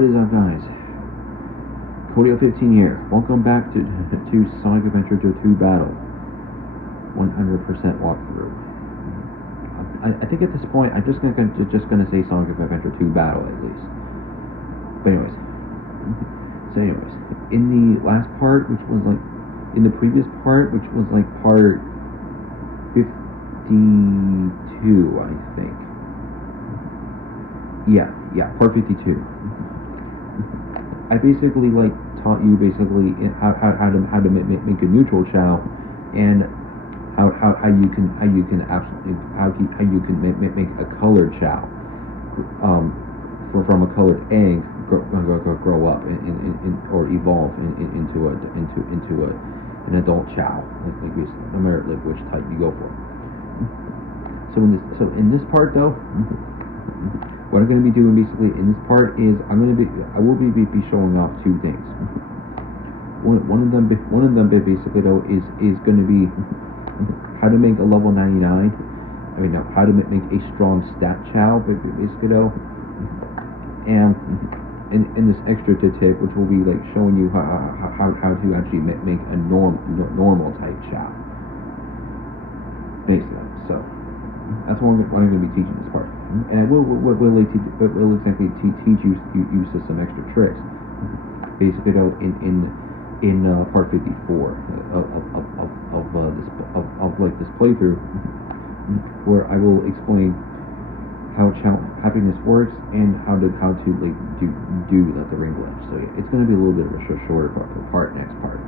What is up, guys? Codio15 here. Welcome back to Sonic Adventure 2 Battle. 100% walkthrough. I think at this point I'm just gonna say Sonic Adventure 2 Battle at least. But anyways, in the last part, which was like in the previous part, which was like part 52, I think. Yeah, part 52. I basically like taught you basically how to make a neutral Chao, and how you can make a colored Chao from a colored egg grow up or evolve into an adult Chao, like no matter like which type you go for. So in this part though. What I'm going to be doing basically in this part is I will be showing off two things. One of them basically though is going to be how to make a level 99. How to make a strong stat Chao basically though, and this extra tip which will be like showing you how to actually make a normal type Chao. Basically, so. That's what I'm going to be teaching this part, and I will exactly teach you some extra tricks. Basically, though, in part 54 of this playthrough, where I will explain how happiness works and how to like do the ring glitch. So it's going to be a little bit of a shorter part next part.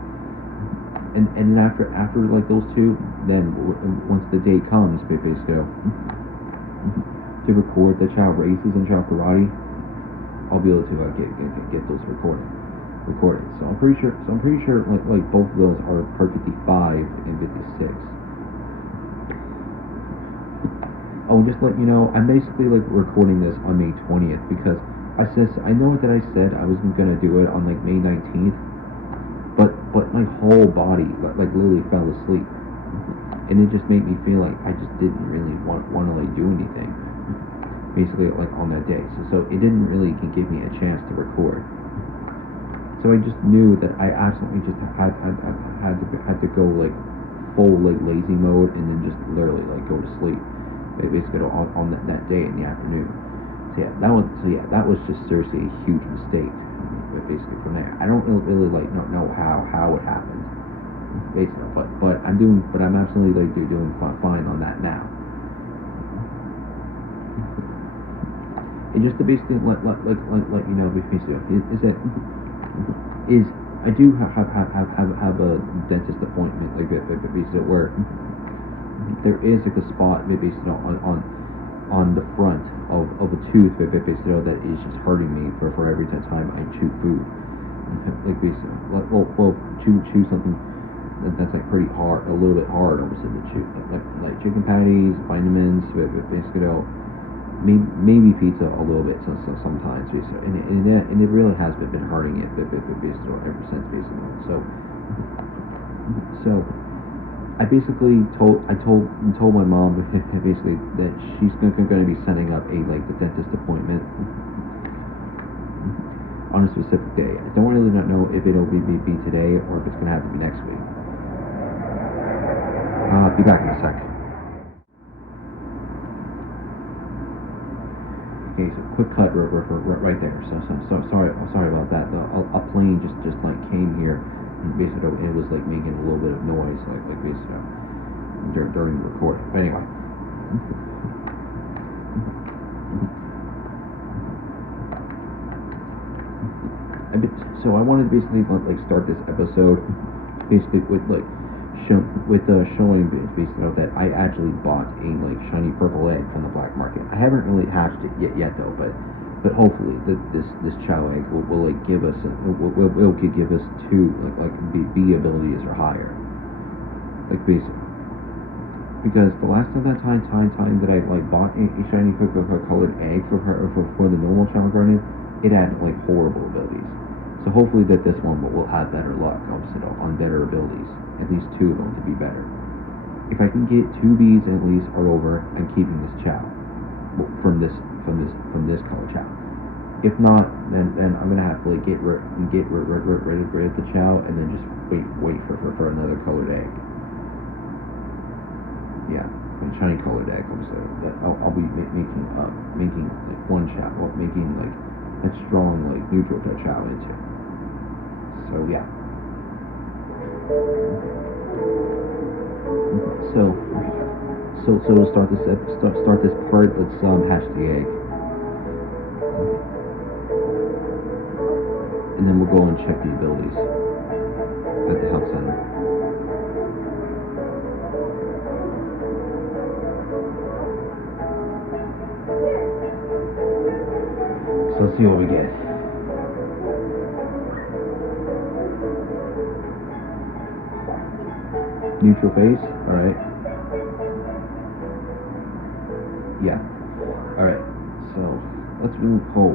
And then after like those two, then once the day comes, basically to record the Chao races and Chao karate, I'll be able to get those recorded. So I'm pretty sure like both of those are part 55 and 56. Oh, just let you know, I'm basically like recording this on May 20th because I know that I said I was gonna do it on like May 19th. But my whole body like literally fell asleep, and it just made me feel like I just didn't really want to like do anything, basically like on that day. So it didn't really give me a chance to record. So I just knew that I absolutely just had to go like full like lazy mode and then just literally like go to sleep, basically on that day in the afternoon. So that was just seriously a huge mistake. Basically from there, I don't really like know how it happened, basically, but I'm absolutely like doing fine on that now. And just to basically let you know, basically is I do have a dentist appointment like basically where there is like a spot basically on the front of a tooth that is just hurting me for every time I chew food. Like basically, chew something that's like pretty hard, a little bit hard almost in the chew, like chicken patties, vitamins, basically, maybe pizza a little bit sometimes, basically, and it really has been hurting it, basically ever since, basically. So. I basically told my mom basically that she's going to be setting up a like the dentist appointment on a specific day. I don't really know if it'll be today or if it's going to have to be next week. I'll be back in a sec. Okay, so quick cut right there. So sorry about that. A plane just like came here. Basically, it was like making a little bit of noise, like basically during the recording. But anyway, so I wanted to basically like start this episode basically with like showing basically that I actually bought a like shiny purple egg from the black market. I haven't really hatched it yet though, but hopefully this Chao egg will like give us will give us two like B abilities or higher, like basically, because the last time that I like bought a shiny colored egg for the normal Chao Guardian, it had like horrible abilities. So hopefully that this one will have better luck, obviously, on better abilities. At least two of them to be better. If I can get two Bs at least or over, I'm keeping this Chao from this color Chao. If not, then I'm gonna have to like get rid of the Chao, and then just wait for another colored egg. Yeah, a shiny colored egg. I'll be making like one Chao, or making like a strong like neutral Chao into. So yeah. So to start this part, let's hatch the egg, and then we'll go and check the abilities at the health center. So let's see what we get. Neutral face. All right. Yeah. Alright, so let's really hope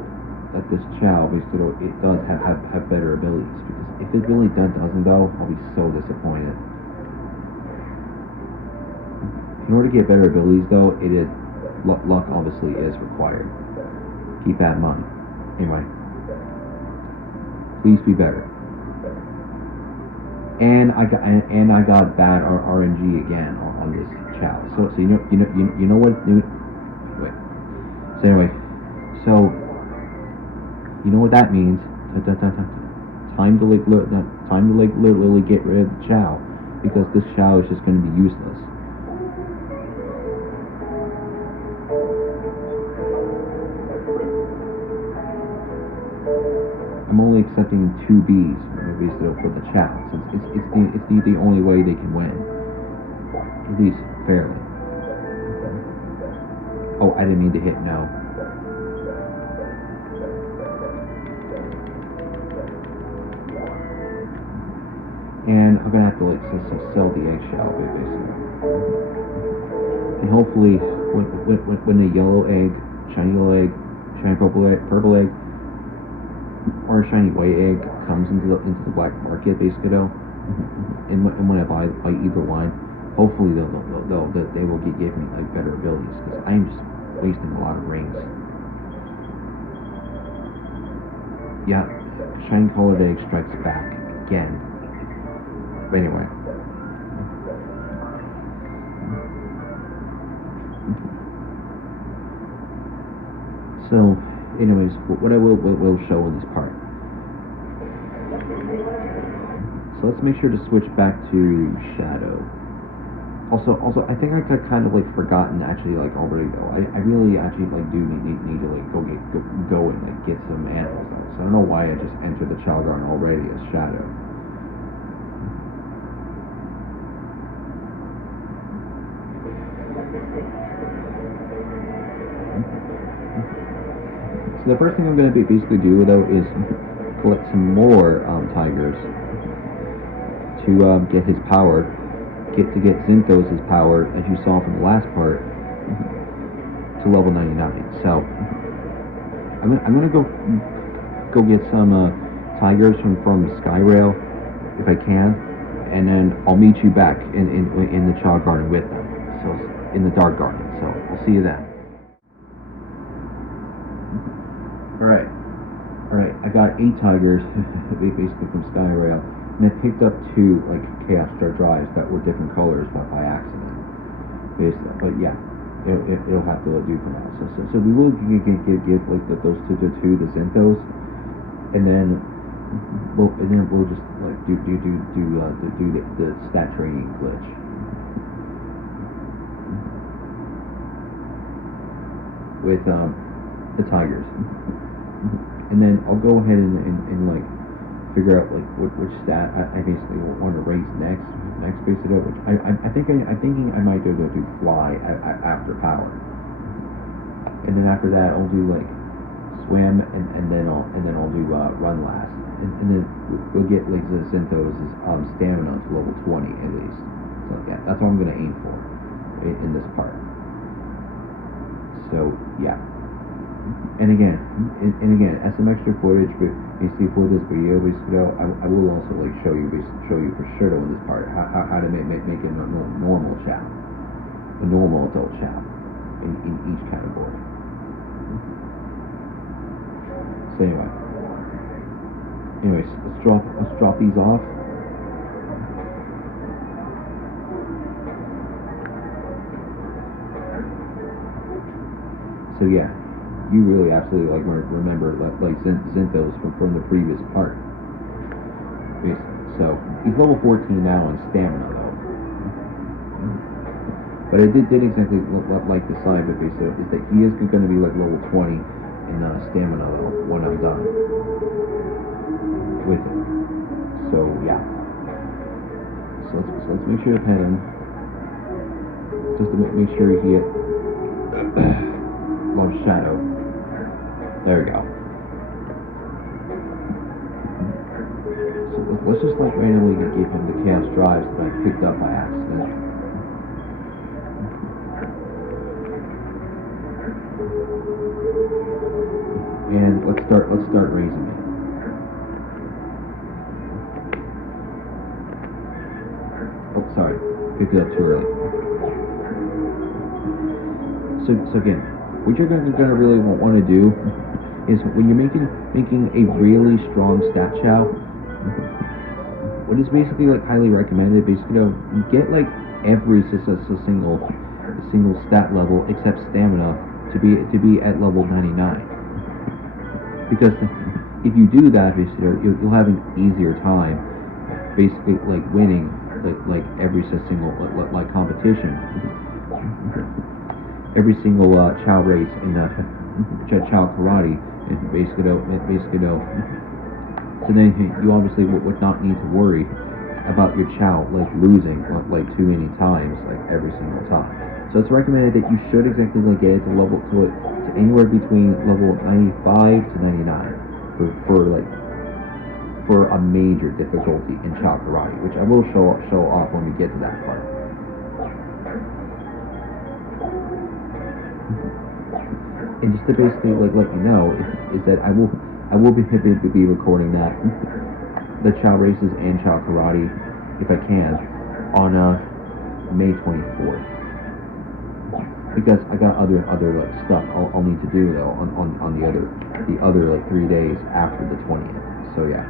that this Chao, basically, it does have better abilities. Because if it really doesn't, though, I'll be so disappointed. In order to get better abilities, though, it is luck obviously is required. Keep that in mind. Anyway, please be better. And I got bad RNG again on this Chao. So you know what? Wait. So anyway, so you know what that means? Time to literally get rid of the Chao, because this Chao is just going to be useless. I'm only accepting 2 Bs for the Chao, since it's the only way they can win, at least fairly. Oh, I didn't mean to hit no. And I'm gonna have to like sell the eggshell, basically. And hopefully, when the yellow egg, shiny yellow egg, shiny purple egg, or a shiny white egg comes into the black market, basically, though, and when I buy either one, hopefully they will give me like better abilities, because I'm just wasting a lot of rings. Yeah, shiny colored egg strikes back again. But anyway. So, anyways, what I will show in this part. So let's make sure to switch back to Shadow. Also, I think I got kind of like forgotten actually like already though. I really actually like do need to like go and like get some animals though. So I don't know why I just entered the Chao Garden already as Shadow. So the first thing I'm going to basically do though is collect some more tigers to get his power. Get Zinthos' power, as you saw from the last part, to level 99. So I'm gonna go get some tigers from Skyrail if I can, and then I'll meet you back in the Chao Garden with them. So in the Dark Garden. So I'll see you then. All right. I got 8 tigers basically from Skyrail. And I picked up 2 like Chaos Star drives that were different colors by accident. Basically, but yeah, it'll have to do for now. So we will give like those two the Zinthos, and then we'll just like do the stat training glitch. With the tigers, and then I'll go ahead and like figure out like which stat I basically want to raise next base it up. Which I'm thinking I might do fly after power, and then after that I'll do like swim, and then I'll do run last, and then we'll get like the Zinthos' stamina to level 20 at least. So yeah, that's what I'm gonna aim for in this part. So yeah. And again, as some extra footage, but basically for this video, basically, I will also like show you for sure in this part how to make a normal Chao, a normal adult Chao in each category. So anyways, let's drop these off. So yeah, you really absolutely like remember like Zinthos from the previous part. So he's level 14 now in stamina though. But I did exactly like the side of it basically is that he is going to be like level 20 in stamina though when I'm done with it. So yeah. So let's make sure to pet him just to make sure he loves Shadow. There we go. So let's just like randomly give him the Chaos Drives that I picked up by accident. And let's start raising it. Oh, sorry, picked it up too early. So again, what you're gonna really want to do is when you're making a really strong stat Chao, what is basically like highly recommended, basically get like every single stat level except stamina to be at level 99. Because if you do that, basically you'll have an easier time, basically like winning like every single like competition, every single Chao race in Chao karate, and basically so then you obviously would not need to worry about your Chao like losing like too many times like every single time. So it's recommended that you should exactly like get it to anywhere between level 95 to 99 for a major difficulty in Chao karate, which I will show off when we get to that part. And just to basically like let you know is that I will be recording that the Chao races and Chao karate if I can on May 24th. Because I got other like stuff I'll need to do though on the other like 3 days after the 20th. So yeah.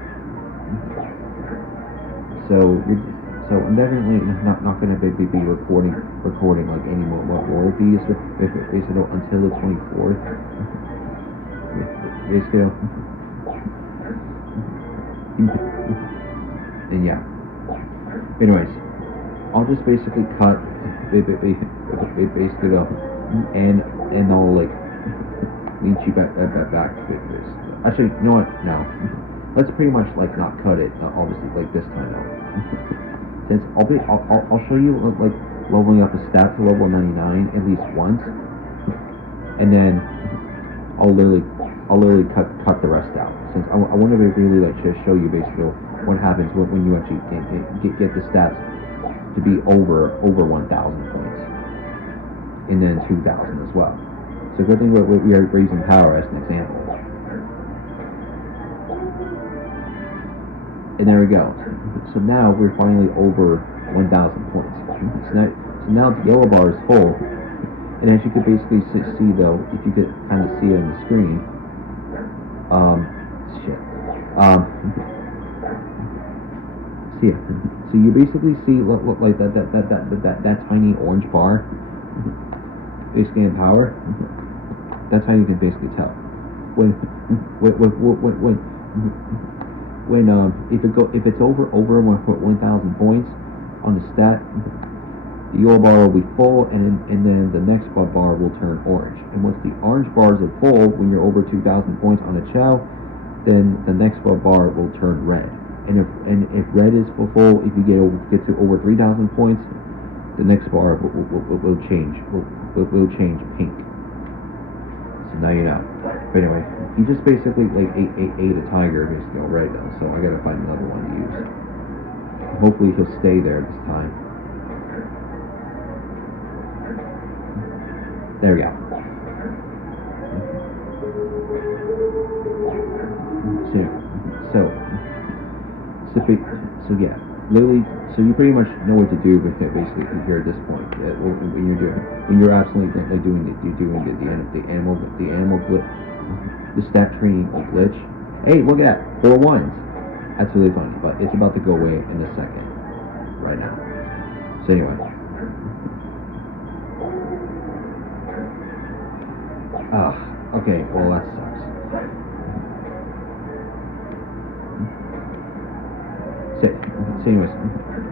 So I'm definitely not going to be recording like any more royalties basically until the 24th. Basically. And yeah. Anyways, I'll just basically cut basically and I'll like meet you back with this. Actually, you know what? No, let's pretty much like not cut it. Obviously, like this time though. Since I'll show you like leveling up a stat to level 99 at least once, and then I'll literally cut the rest out. Since I want to really like just show you basically what happens when you actually get the stats to be over 1,000 points, and then 2,000 as well. So good thing we are raising power as an example. And there we go. So now we're finally over 1,000 points. So now the yellow bar is full, and as you can basically see though, if you could kind of see it on the screen, so you basically see like that tiny orange bar, basically in power. That's how you can basically tell when if it's over 1,000 points on the stat, the yellow bar will be full, and then the next bar will turn orange. And once the orange bars are full, when you're over 2,000 points on a Chao, then the next bar will turn red. And if red is full, if you get to over 3,000 points, the next bar will change pink. So now you know. But anyway, he just basically like ate a tiger basically already though, so I gotta find another one to use. Hopefully he'll stay there this time. There we go. So yeah. literally, so you pretty much know what to do with it basically here at this point. Yeah, when you're absolutely like doing the animal glitch, the stat training glitch. Hey, look at that, 4 1s. That's really funny, but it's about to go away in a second, right now. So anyway, okay, well that sucks. So anyways,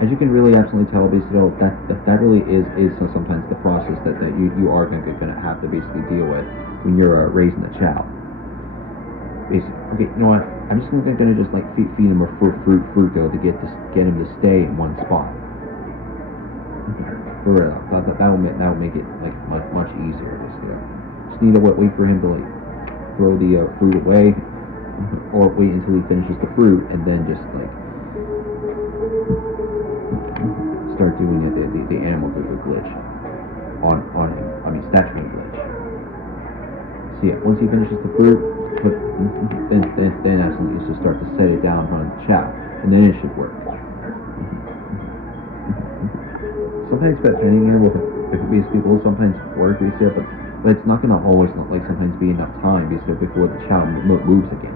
as you can really absolutely tell, basically, that really is sometimes the process that you are going to have to basically deal with when you're raising a Chao. Basically, okay, you know what? I'm just gonna just like feed him a fruit though to get him to stay in one spot. For real, that will make it like much easier. Just need to wait for him to like throw the fruit away, or wait until he finishes the fruit and then just like start doing the animal glitch on him. I mean, statue glitch. So yeah, once he finishes the fruit, then absolutely just start to set it down on Chao, and then it should work. Sometimes depending on if it basically will sometimes work, basically, but it's not gonna always like sometimes be enough time basically before the Chao moves again.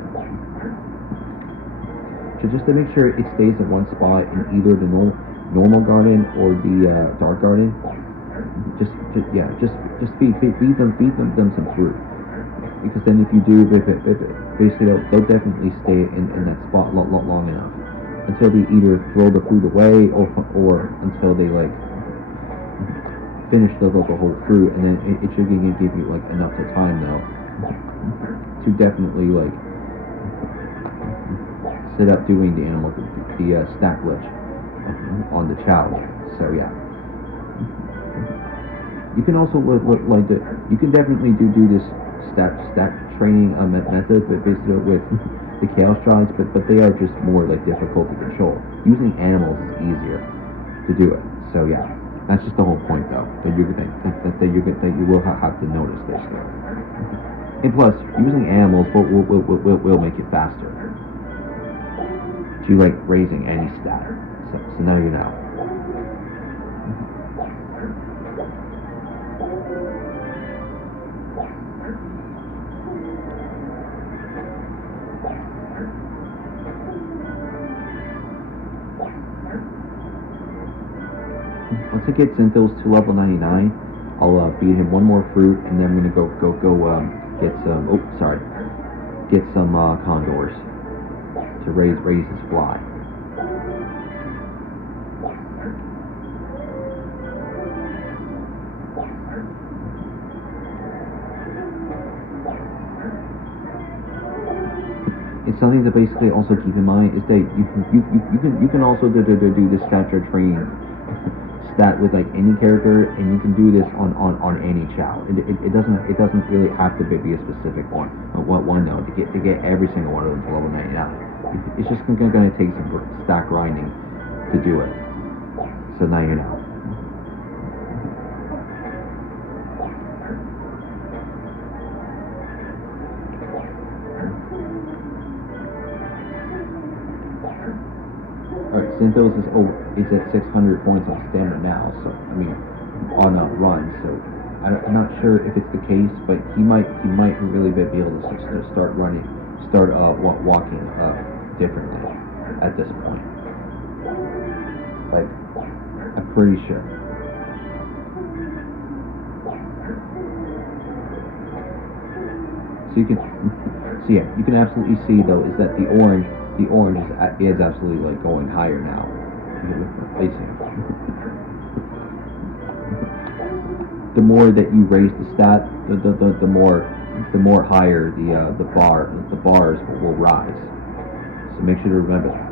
So just to make sure it stays in one spot in either the normal garden or the dark garden, just feed them some fruit. Because then if you do, basically they'll definitely stay in that spot long enough until they either throw the fruit away or until they like finish the whole fruit, and then it should give you like enough time though to definitely like set up doing the stat glitch on the Chao. So yeah. You can also you can definitely do this stat training method, but basically with the chaos drives, but they are just more like difficult to control. Using animals is easier to do it. So yeah, that's just the whole point though. That you will have to notice this though. And plus, using animals will make it faster. To like raising any stat. So now you know. Once I get Zinthos to level 99, I'll feed him one more fruit, and then I'm gonna go get some. Get some condors to raise his fly. It's something to basically also keep in mind is that you can also do this stature training stat with like any character, and you can do this on any Chao. It doesn't really have to be a specific one though to get every single one of them to level 99. It's just gonna take some stack grinding to do it. So now you know. Alright, Zinthos is at 600 points on stamina now, so I mean on a run, so I'm not sure if it's the case, but he might really be able to start walking differently at this point. Like, I'm pretty sure. So you can absolutely see though is that the orange is absolutely like going higher now. The more that you raise the stat, the more higher the bars will rise. So make sure to remember that.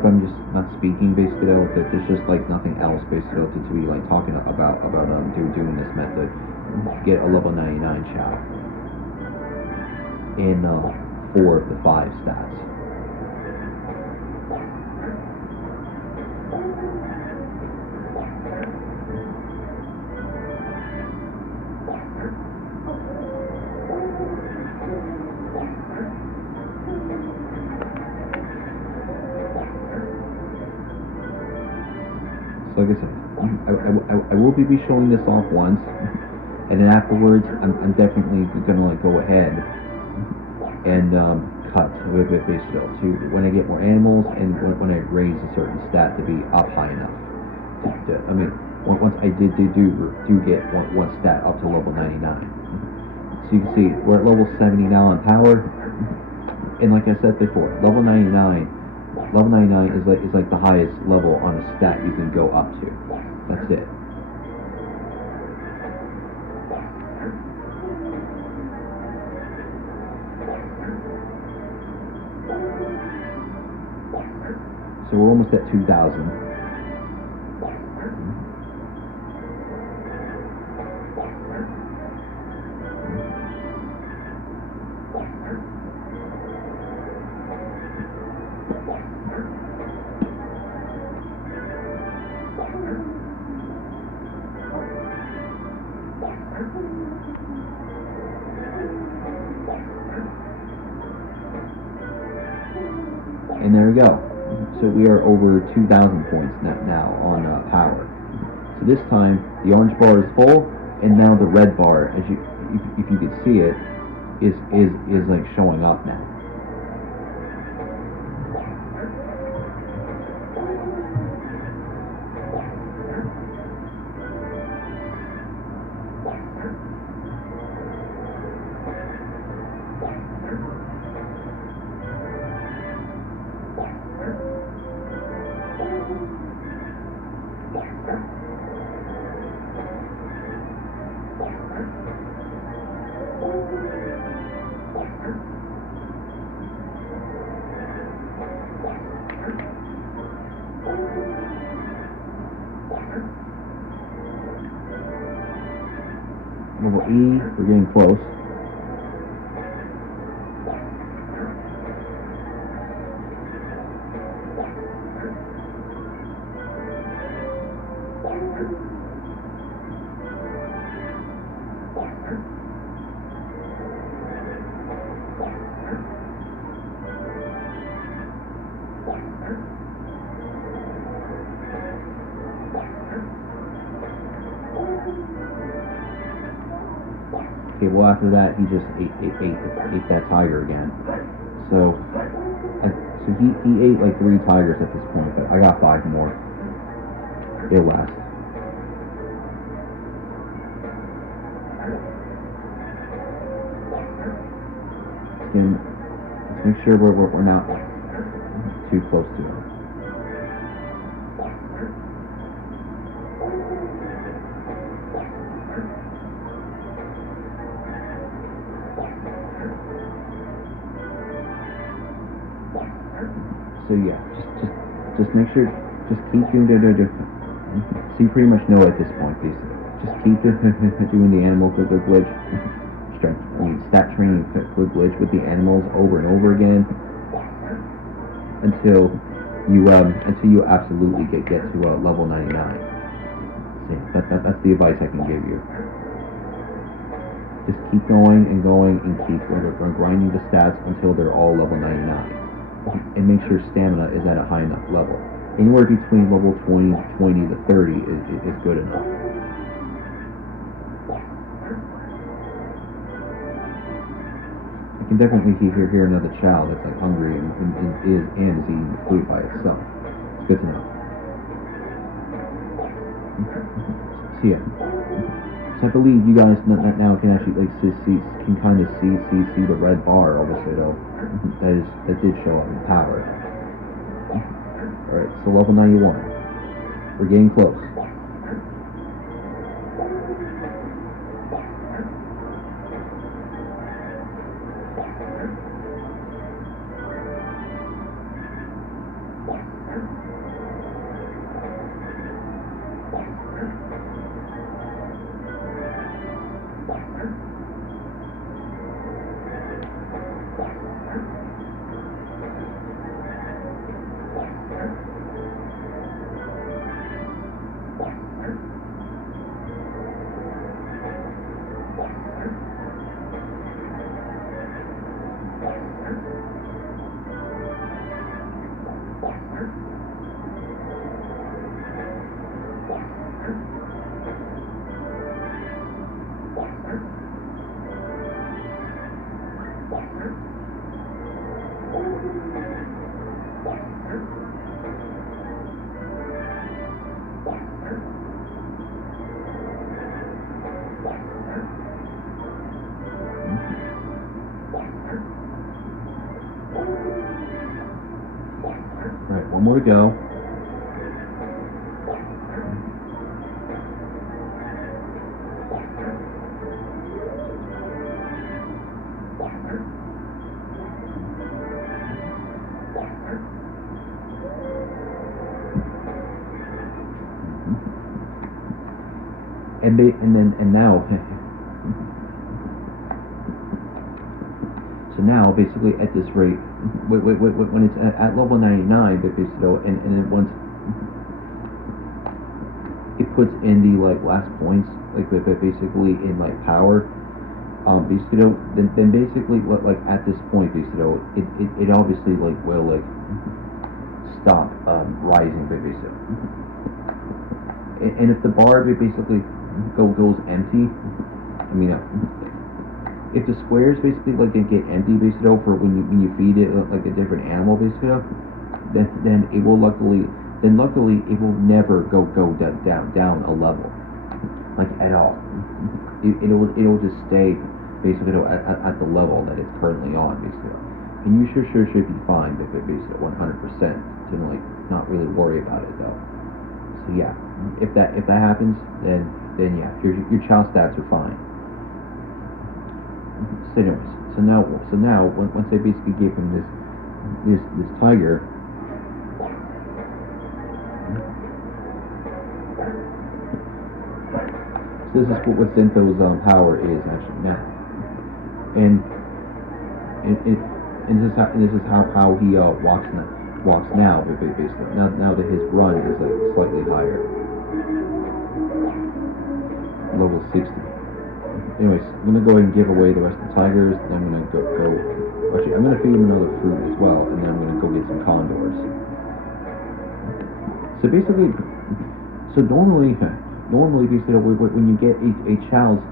if I'm just not speaking basically though. That there's just like nothing else basically though to be like talking about doing this method. Get a level 99 Chao in 4 of the 5 stats. So like I said, I will be showing this off once, and then afterwards, I'm definitely gonna like go ahead and cut with base still too when I get more animals and when I raise a certain stat to be up high enough. I mean, once I do get one stat up to level 99. So you can see we're at level 70 now on power, and like I said before, level 99 is like the highest level on a stat you can go up to. That's it. So we're almost at 2,000. And there we go. So we are over 2,000 points now on power. So this time the orange bar is full, and now the red bar, as if you could see it, is like showing up now. Level E, we're getting close. Okay, well after that he just ate that tiger again. So he ate like 3 tigers at this point, but I got 5 more. It'll last. Let's make sure we're not too close to him. So yeah, just make sure, just keep doing so you pretty much know at this point, basically. Just keep doing the animal glitch, stat training glitch with the animals over and over again until you absolutely get to level 99. So that's the advice I can give you. Just keep going and keep grinding the stats until they're all level 99. And make sure stamina is at a high enough level. Anywhere between level 20 to 30 is good enough. I can definitely hear another Chao that's like hungry and is eating the food by itself. It's good to know. So yeah. So I believe you guys now can actually like can kind of see the red bar, obviously though. That did show up in power. Alright, so level 91. We're getting close. Alright, one more to go. And now so now basically at this rate, when it's at level 99, and then once it puts in the like last points, like basically in like power, then basically like at this point, it obviously like will like stop rising, and if the bar basically goes empty, I mean, if the squares basically like get empty for when you feed it like a different animal then it will luckily it will never go down a level like at all. It'll just stay basically at the level that it's currently on and you sure should be fine with it 100% to like not really worry about it though. So yeah, if that happens, then yeah, your Chao stats are fine. So anyways, so now once I basically gave him this tiger, so this is what Zinto's power is actually now, and this is how he walks now, but basically now that his run is like slightly higher, level 60. Anyways, I'm gonna go ahead and give away the rest of the tigers. Then I'm gonna go. Actually, I'm gonna feed him another fruit as well, and then I'm gonna go get some condors. So basically, normally basically when you get a Chao's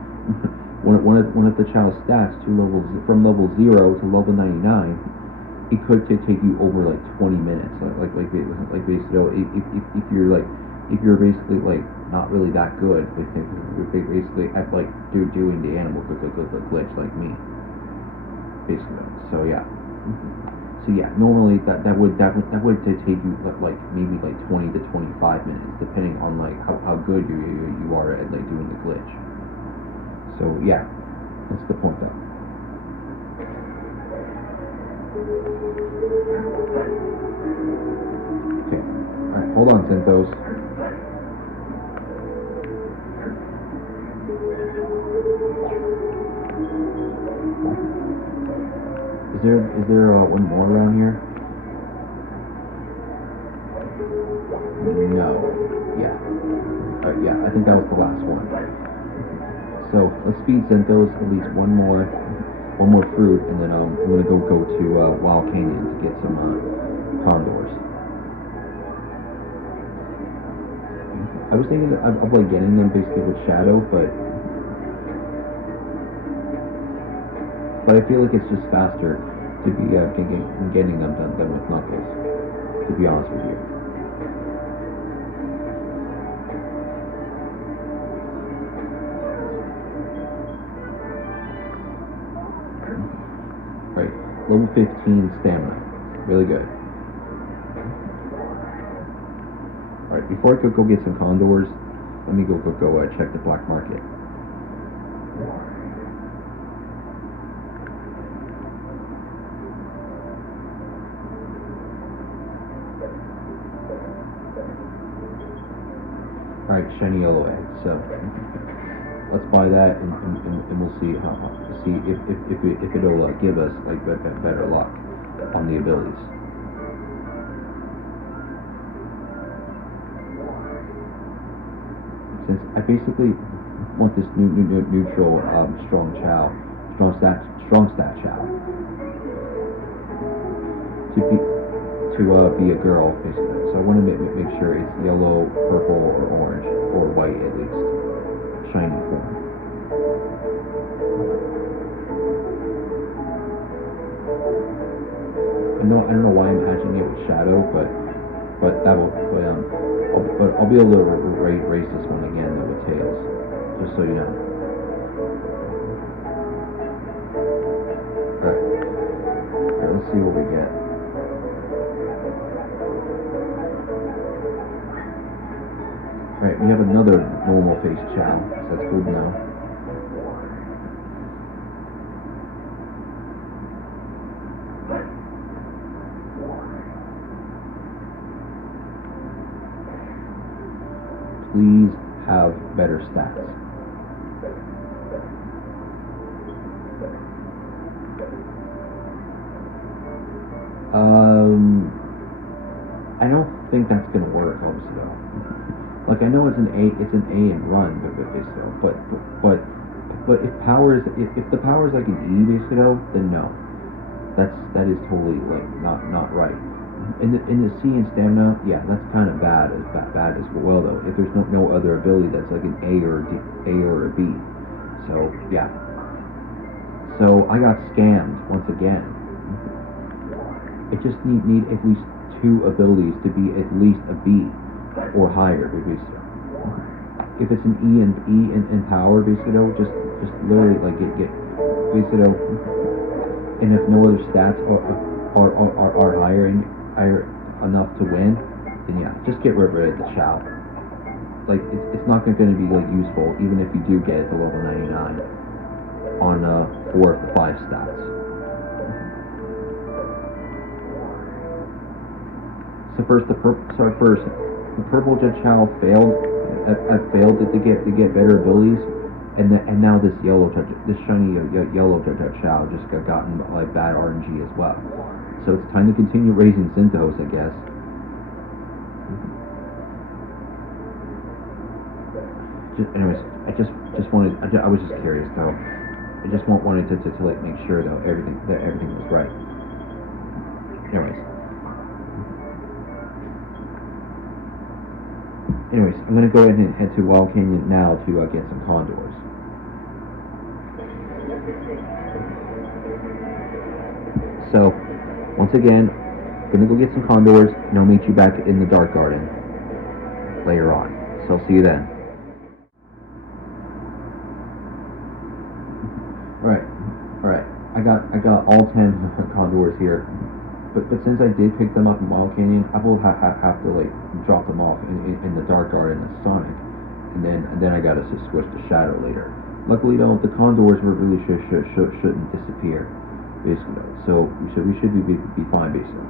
one of the Chao's stats from level 0 to level 99, it could take you over like 20 minutes. Like basically, if you're basically like not really that good with basically at like doing the animal glitch like me, basically. So yeah, normally that would take you like maybe like 20 to 25 minutes, depending on like how good you are at like doing the glitch. So yeah, that's the point though. Okay, all right, hold on, Synthos. Is there one more around here? No. Yeah. Yeah, I think that was the last one. So let's feed Zenthos at least one more fruit, and then I'm gonna go to Wild Canyon to get some condors. I was thinking of like getting them basically with Shadow, but I feel like it's just faster to be getting them than with Knuckles, to be honest with you. Right, level 15 stamina, really good. Alright, before I go get some condors, let me go check the black market. Alright, shiny yellow egg. So let's buy that, and we'll see if it'll give us like better luck on the abilities. Since I basically want this neutral strong stat Chao to be a girl, basically. So I want to make sure it's yellow, purple, or orange, or white. shiny form. I don't know why I'm hatching it with Shadow, but that will, I'll be able to race this one again though with Tails, just so you know. Alright, let's see what we get. Alright, we have another normal face Chao, so that's good now. Please have better stats. I don't think that's gonna work, obviously though. Like I know it's an A and run, but if the power is like an E basically though, then no. That is totally like not right. In the C and stamina, yeah, that's kind of bad as well though. If there's no other ability that's like an A or a B, so yeah. So I got scammed once again. It just need at least 2 abilities to be at least a B or higher, basically. If it's an E in power, basically, just literally like get basically, and if no other stats are higher enough to win, then yeah, just get rid of the Chao. Like it's not going to be like useful even if you do get it to level 99 on 4 of the 5 stats. So first, the purple Jet Chao failed to get better abilities, and now this shiny yellow Jet Chao just gotten like bad RNG as well. So it's time to continue raising Synthos, I guess. Anyways, I was just curious though. I just wanted to like make sure though everything was right. Anyways, I'm going to go ahead and head to Wild Canyon now to get some condors. So, once again, I'm going to go get some condors, and I'll meet you back in the Dark Garden later on. So I'll see you then. Alright. I got all 10 condors here. But since I did pick them up in Wild Canyon, I will have to like drop them off in the Dark Garden as Sonic, and then I gotta switch to Shadow later. Luckily though, the condors really shouldn't disappear, basically. So we should be fine basically.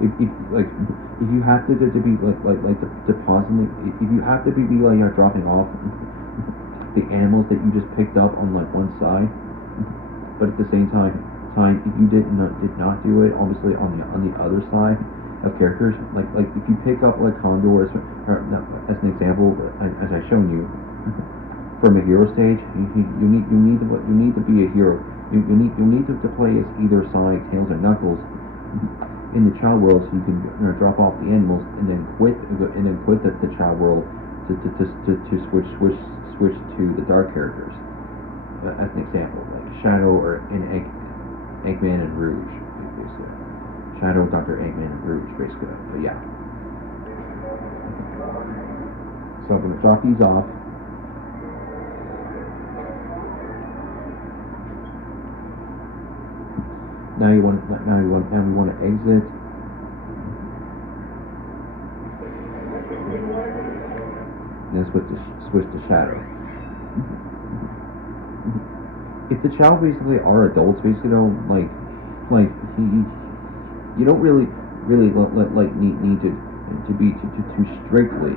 If you have to be like depositing, if you have to be like you're dropping off the animals that you just picked up on like one side, but at the same time if you did not do it obviously on the other side of characters, like if you pick up like condors or, as an example, as I've shown you from a hero stage, you need to be a hero. You need to play as either Sonic, Tails, or Knuckles in the Chao world, so you can drop off the animals and then quit the Chao world to switch to the dark characters. As an example, like Shadow or Eggman and Rouge, basically. Shadow, Dr. Eggman, and Rouge, basically. But yeah. So I'm gonna drop these off. Now we want to exit. And then switch to Shadow. If the Chao basically are adults, basically though, you don't really need to be too strictly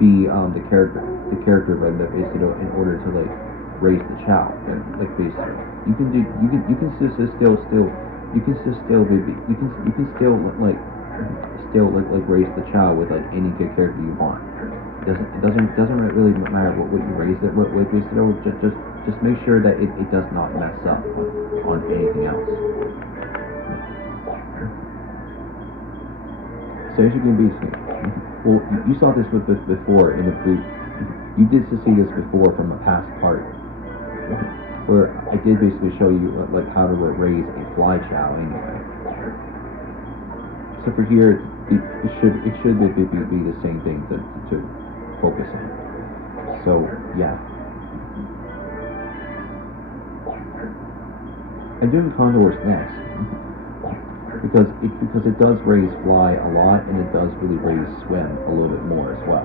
be the character of the basically though, in order to like raise the Chao. And like basically you can still raise the Chao with like any good character you want. It doesn't really matter what you raise it with basically. Just make sure that it does not mess up on anything else. So as you can basically Well, you saw this with before in the you did see this before from a past part, where I did basically show you like how to raise a fly chow anyway. So for here, it should be the same thing to focus on. So yeah, I'm doing condors next because it does raise fly a lot, and it does really raise swim a little bit more as well.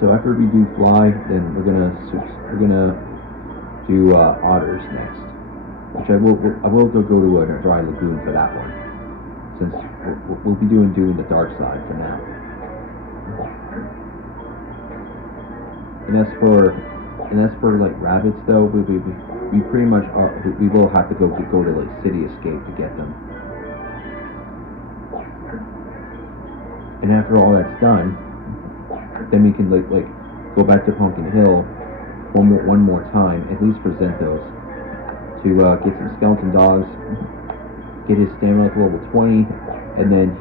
So after we do fly, then we're gonna do otters next, which I will go to a dry lagoon for that one, since we'll be doing the dark side for now. And as for like rabbits though, we pretty much are, we will have to go to like City Escape to get them. And after all that's done, then we can like go back to Pumpkin Hill one more time, at least for Zentos, to get some skeleton dogs, get his stamina to level 20, and then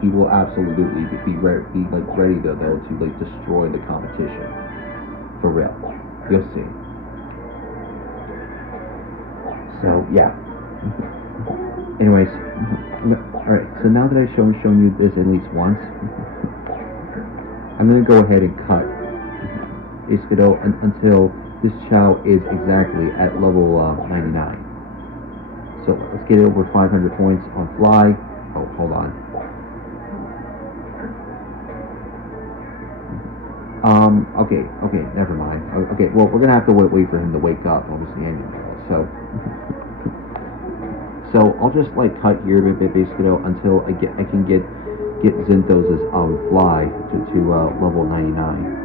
he will absolutely be ready though to like destroy the competition for real. You'll see. So yeah. Anyways, all right. So now that I've shown you this at least once, I'm gonna go ahead and cut Iskido until this Chao is exactly at level 99. So let's get it over 500 points on fly. Oh, hold on. Okay, never mind. Okay, well, we're gonna have to wait for him to wake up, obviously, anyway. So I'll just like cut here, basically, until I can get Zinthos' fly to level 99.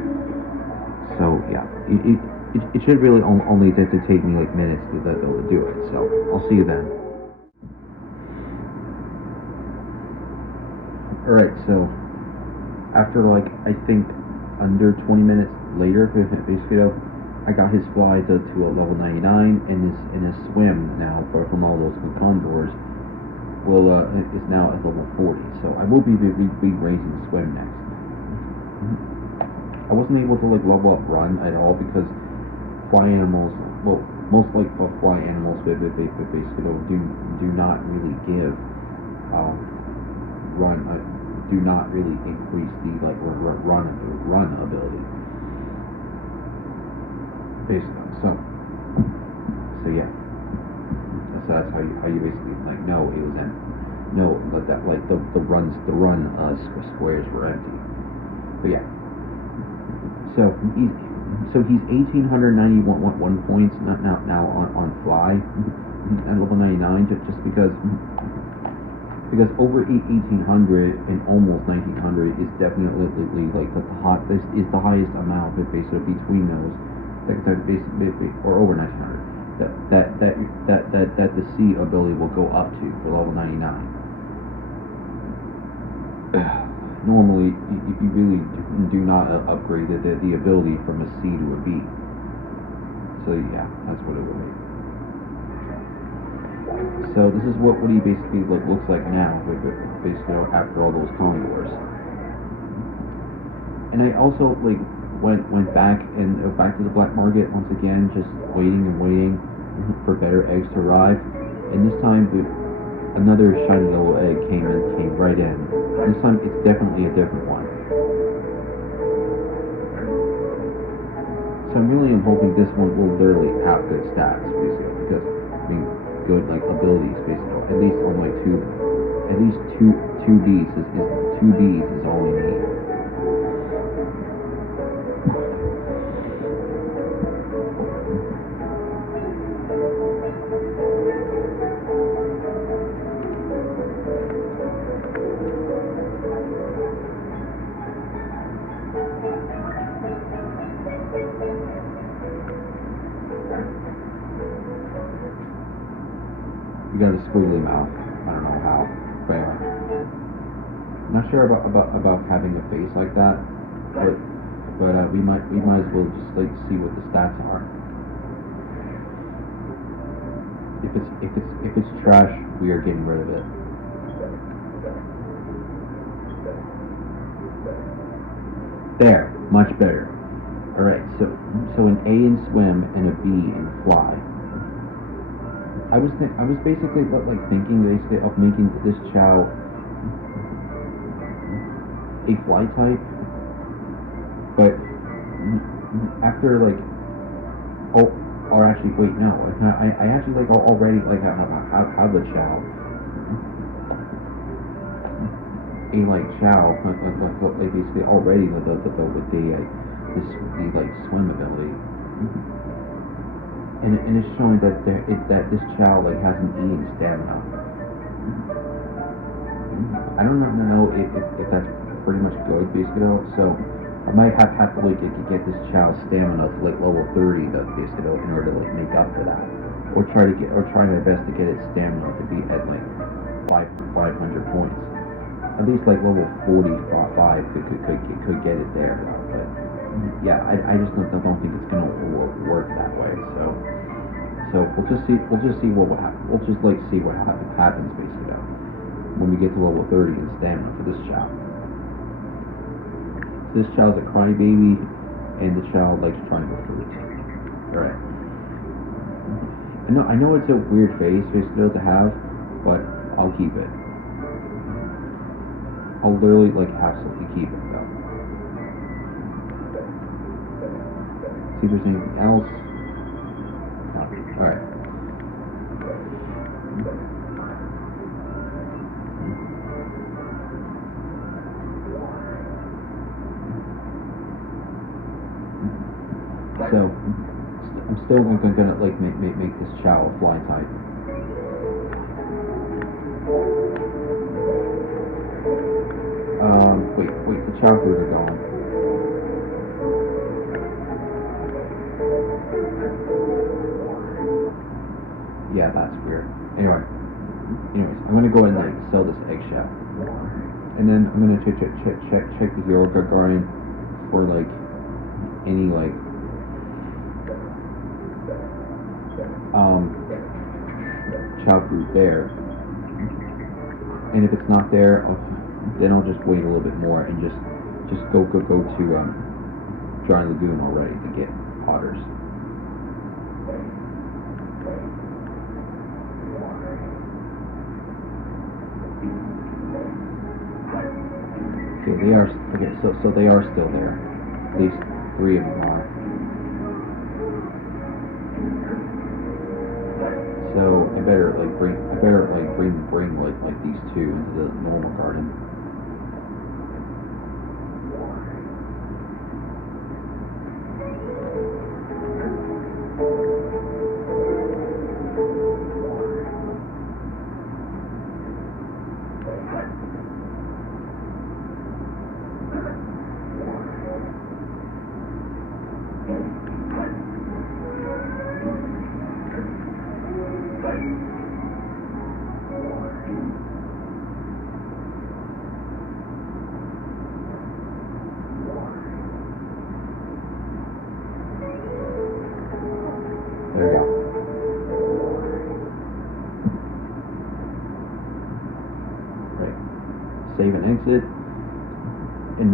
So yeah, it should really only to take me like minutes to do it. So I'll see you then. All right, so after like I think under 20 minutes later, basically, I got his fly to a level 99, and his swim now from all those condors is now at level 40. So I will be raising the swim next. I wasn't able to like level up run at all because fly animals, well, most like fly animals basically do not really give run. Do not really increase the like run ability. Basically, so yeah, that's how you basically like know it was empty. No, that like the run squares were empty. But yeah, so he's 1,891 points now on fly at level 99 just because over 1,800 and almost 1,900 is definitely like this is the highest amount basically between those that basically, or over 1,900 that the sea ability will go up to for level 99. Normally, if you really do not upgrade the ability from a C to a B. So yeah, that's what it will be. So this is what he basically looks like now, basically after all those condors. And I also went back to the black market once again, just waiting for better eggs to arrive. And this time, another shiny yellow egg came right in. This time, it's definitely a different one. So I really am hoping this one will literally have good stats, basically, because good abilities, basically. At least on like two Bs is all you need. You got a squiggly mouth. I don't know how, but I'm not sure about having a face like that. But we might as well just see what the stats are. If it's trash, we are getting rid of it. There, much better. Alright, so an A in swim and a B in fly. I was basically like thinking basically of making this Chao a fly type, but after like or actually wait no, I actually like already like have the Chao a like Chao like basically already with the like swim ability. And it's showing that that this Chao like has an E in stamina. I don't know if that's pretty much good basically. So I might have to like get this Chao stamina to like level 30 though basically in order to like make up for that, or try my best to get its stamina to be at like 500 points. At least like level 45 could get it there. But yeah, I just don't think it's gonna work that way. So we'll just see what will happen. We'll just like see what happens basically when we get to level 30 in stamina for this Chao. This Chao's a crybaby, and the Chao likes triangle fruit. Alright. I know it's a weird face basically to have, but I'll keep it. I'll literally like absolutely keep it though. See if there's anything else. No. Alright. So I'm still gonna like make this Chao a fly type. Wait, the Chao fruit are gone. Yeah, that's weird. Anyways, I'm gonna go ahead and like sell this eggshell, and then I'm gonna check the hero garden for like any like Chao fruit there, and if it's not there, then I'll just wait a little bit more and just go to Dry Lagoon already to get otters. Okay, they are so they are still there. At least 3 of them are. So I better bring like these 2 into the normal garden. There we go. Right. Save and exit. And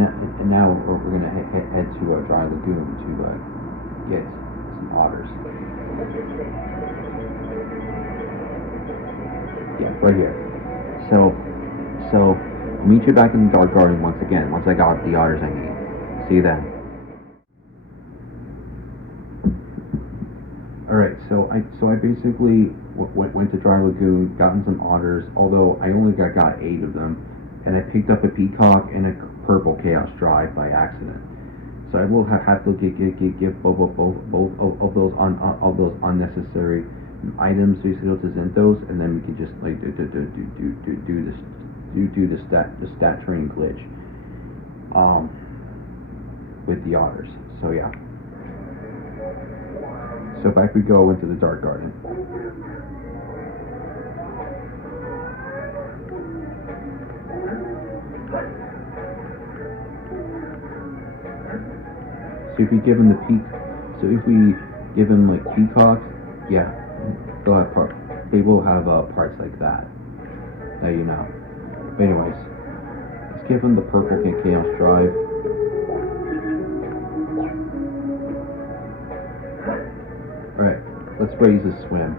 now we're going to head to Dry Lagoon to get some otters. Yeah, right here. So I'll meet you back in the Dark Garden once again, once I got the otters I need. See you then. Alright, so I basically went to Dry Lagoon, gotten some otters, although I only got 8 of them, and I picked up a peacock and a purple chaos drive by accident. So I will have to give both of those unnecessary items basically to Zinthos, and then we can just like do the stat training glitch with the otters. So yeah. So back we go into the Dark Garden. So if we give him like peacocks, yeah, they'll have they will have parts like that. Now you know. But anyways, let's give him the purple chaos drive. raise his swim.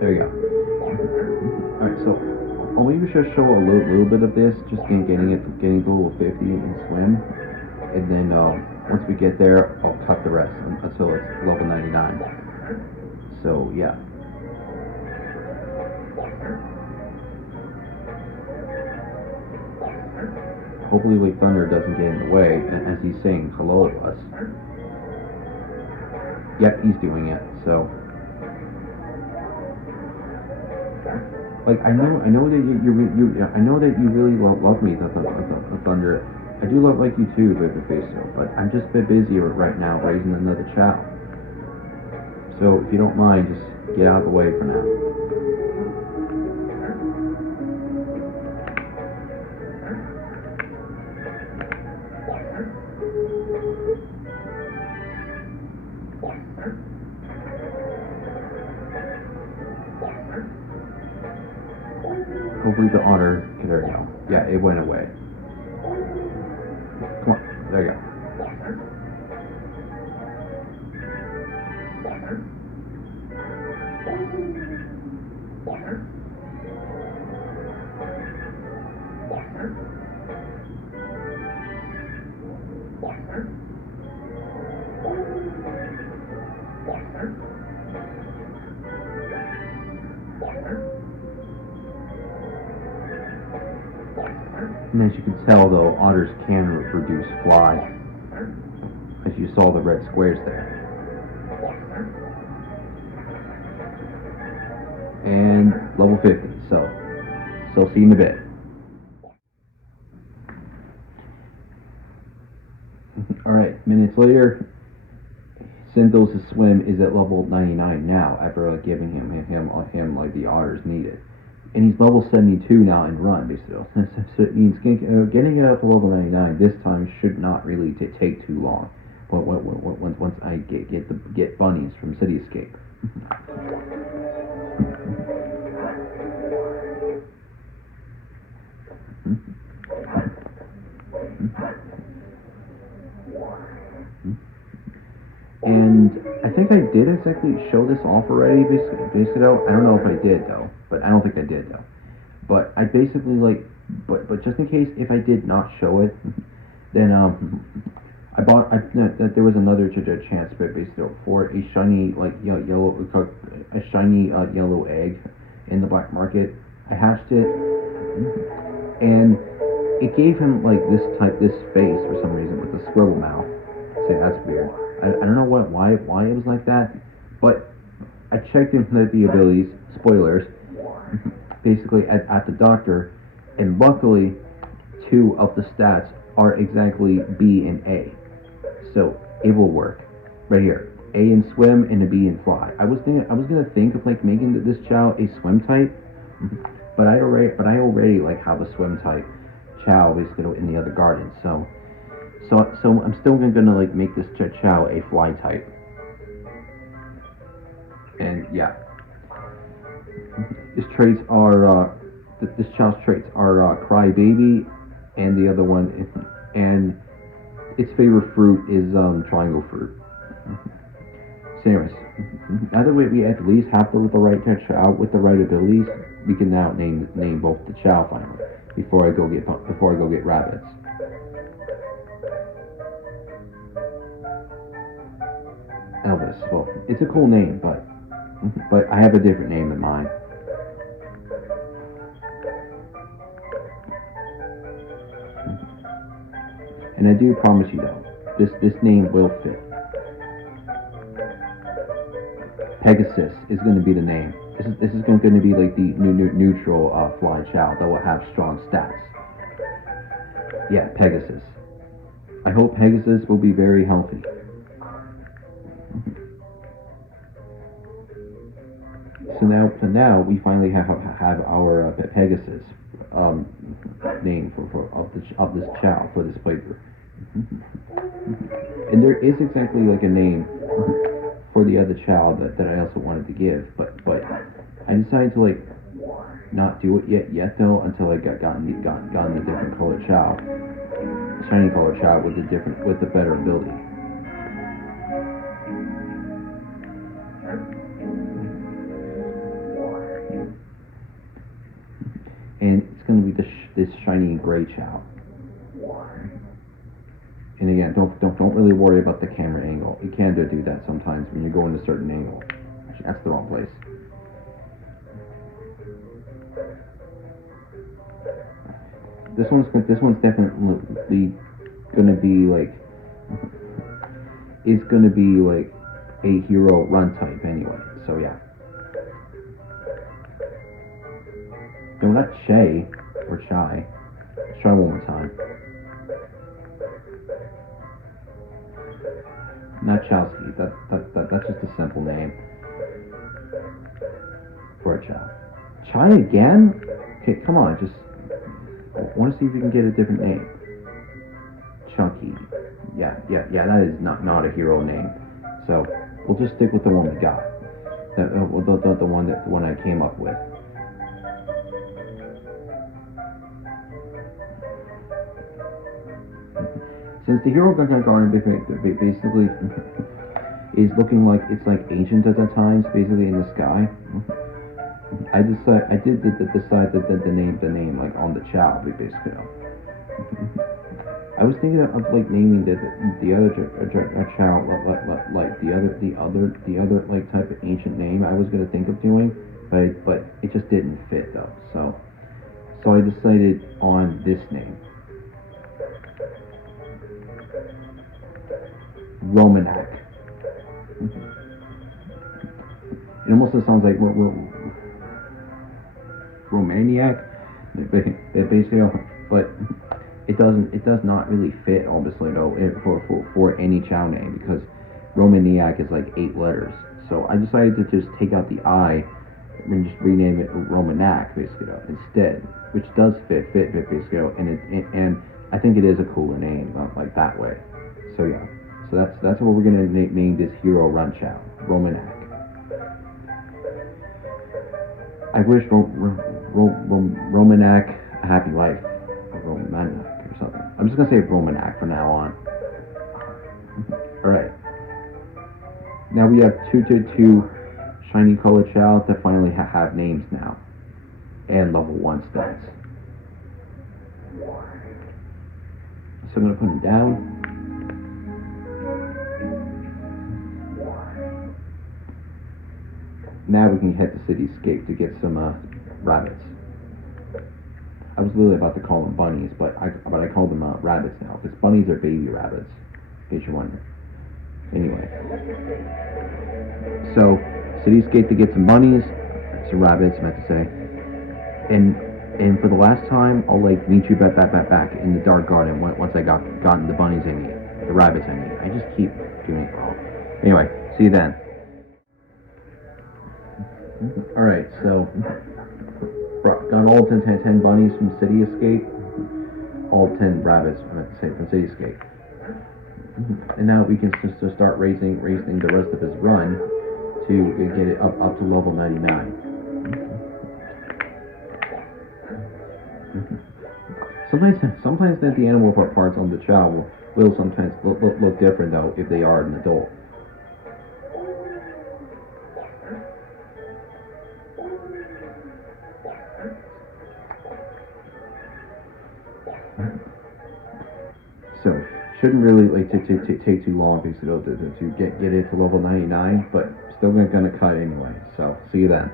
There you go. Alright, so I'll maybe just show a little bit of this, just getting to level 50 in swim, and then once we get there, I'll cut the rest until it's level 99. So yeah. Hopefully like Thunder doesn't get in the way as he's saying hello to us. Yep, he's doing it, so like I know that I know that you really love me, the Thunder. I do like you too, Babyface, but I'm just a bit busy right now raising another Chao. So if you don't mind, just get out of the way for now. Hopefully the otter, there you go. Yeah, it went away. Come on, there you go. And as you can tell though, otters can reproduce fly, as you saw the red squares there. And level 50, so see you in a bit. Alright, minutes later, Synthos' swim is at level 99 now, after giving him like the otters needed. And he's level 72 now in run, basically. So it means getting it up to level 99 this time should not really take too long. But once I get bunnies from Cityscape. And I think I did exactly show this off already, basically. I don't know if I did though, but I don't think I did though. But I basically but just in case if I did not show it, then there was another chance, but basically for a shiny yellow egg in the black market. I hatched it, and it gave him like this face for some reason with the scribble mouth. Say that's weird. I don't know why it was like that, but I checked into the abilities, spoilers, basically at the doctor, and luckily 2 of the stats are exactly B and A, so it will work. Right here, A in swim and a B in fly. I was gonna think of like making this Chao a swim type, but I already like have a swim type Chao basically in the other garden, so I'm still gonna like make this Chao a fly type. And yeah, this Chao's traits are Crybaby, and the other one and its favorite fruit is triangle fruit. So anyways, now that we at least have the right Chao with the right abilities, we can now name both the Chao finally before I go get rabbits. Elvis. Well, it's a cool name, but I have a different name in mind. And I do promise you though, this name will fit. Pegasus is going to be the name. This is going to be like the neutral fly Chao that will have strong stats. Yeah, Pegasus. I hope Pegasus will be very healthy. So now we finally have our Pegasus name of this Chao for this playthrough. And there is exactly like a name for the other Chao that I also wanted to give, but I decided to like not do it yet though until I gotten the different colored Chao, shiny colored Chao with the better ability. And it's going to be this shiny gray Chao. And again, don't really worry about the camera angle. You can do that sometimes when you go in a certain angle. Actually, that's the wrong place. This one's definitely gonna be like is gonna be like a hero run type anyway. So yeah. No, not Che or Chai. Let's try one more time. Not Chowski. That's just a simple name for a Chao. Chai again? Okay, come on. Just I want to see if you can get a different name. Chunky. Yeah. That is not a hero name. So we'll just stick with the one we got. The one I came up with. Since the hero garden basically is looking like it's like ancient at the times, basically in the sky. I did decide that the name like on the Chao, basically. I was thinking of like naming the other Chao like the other like type of ancient name I was gonna think of doing, but it just didn't fit though. So I decided on this name. Romanak. It almost sounds like Romaniac, basically, but it does not really fit, obviously, though, for any Chao name, because Romaniac is like 8 letters. So I decided to just take out the I and just rename it Romanak, basically, instead, which does fit basically, and I think it is a cooler name, like that way. So yeah. So that's what we're gonna name this hero run Chao, Romanak. I wish Romanak a happy life, or Romanak or something. I'm just gonna say Romanak from now on. All right. Now we have two shiny colored Chao that finally have names now, and level 1 stats. So I'm gonna put them down. Now we can head to Cityscape to get some rabbits. I was literally about to call them bunnies, but I call them rabbits now, because bunnies are baby rabbits, in case you're wondering. Anyway. So, Cityscape to get some bunnies, some rabbits, I meant to say. And for the last time, I'll like meet you back in the dark garden once I gotten the bunnies I need, the rabbits I need. I just keep doing it wrong. Anyway, see you then. Alright, so got all 10 bunnies from Cityscape, all 10 rabbits, I meant to say, from Cityscape. And now we can just start raising the rest of his run to get it up to level 99. Sometimes the animal parts on the Chao will sometimes look different though if they are an adult. So shouldn't really like take too long basically to get it to level 99, but still gonna cut anyway. So see you then.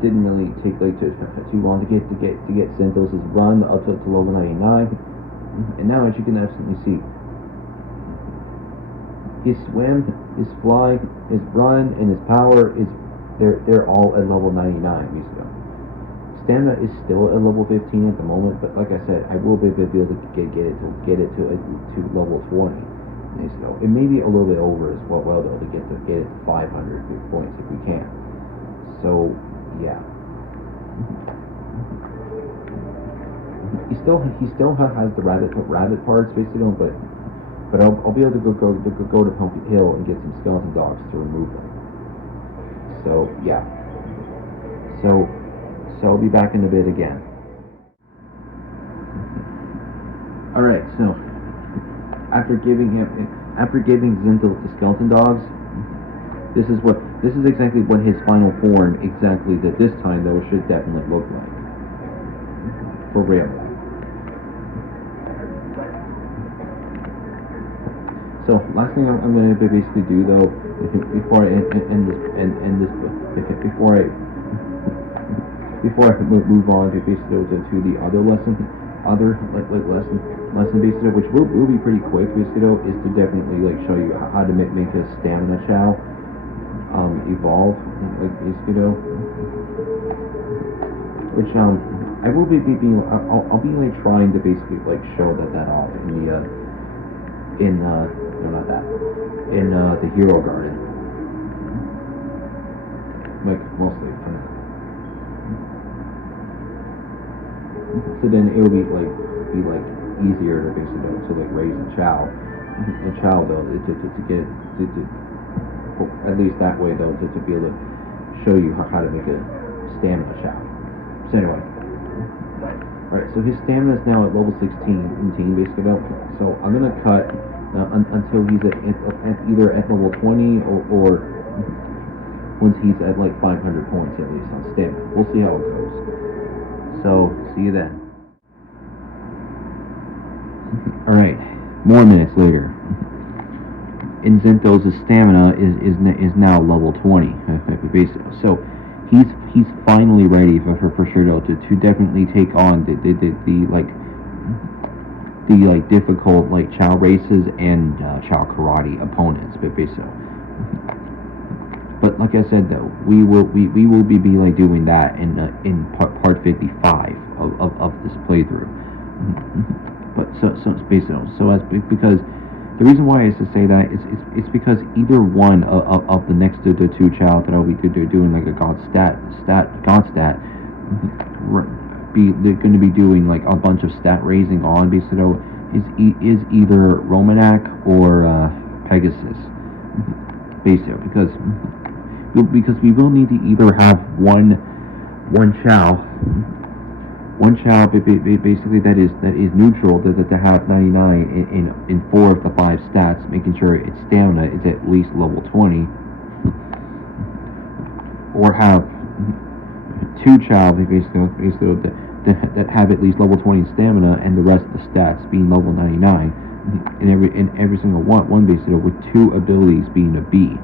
Didn't really take like too long to get Santos' run up to level 99, and now as you can absolutely see, his swim, his fly, his run, and his power is they're all at level 99 basically. Stamina is still at level 15 at the moment, but like I said, I will be able to get it to level 20. So it may be a little bit over as well though to get it to 500 points if we can. So yeah. He still has the rabbit parts basically, but But I'll be able to go to Pumpy Hill and get some skeleton dogs to remove them. So yeah. So I'll be back in a bit again. All right. So after giving Zintel the skeleton dogs, this is exactly what his final form exactly that this time though should definitely look like. For real. So last thing I'm going to basically do though, before I end this, before I move on to basically to the other lesson basically, which will be pretty quick basically though, is to definitely like show you how to make a stamina Chao evolve like basically though, which I will be I'll be like trying to basically like show that off in the no, not that. In the Hero Garden. Like, mostly for now. So then it will be like easier to basically to like raise a Chao. A Chao though to get to at least that way though to be able to show you how to make a stamina Chao. So anyway. Alright, so his stamina is now at level 16 basically though. So I'm gonna cut until he's at either at level 20 or once he's at like 500 points at least on stamina. We'll see how it goes. So, see you then. Alright, more minutes later. Zinto's stamina is now level 20. So, he's finally ready for sure to definitely take on the difficult Chao races and Chao karate opponents, but like I said though, we will be doing that in part 55 of this playthrough. But because the reason why is to say that it's because either one of the next two Chao that I'll be doing like a god stat they're going to be doing like a bunch of stat raising on basically is either Romanak or Pegasus basically because we will need to either have one Chao basically that is neutral to have 99 in 4 of the 5 stats, making sure its stamina is at least level 20, or have 2 Chao basically that have at least level 20 stamina and the rest of the stats being level 99, in every single one basically with 2 abilities being a B,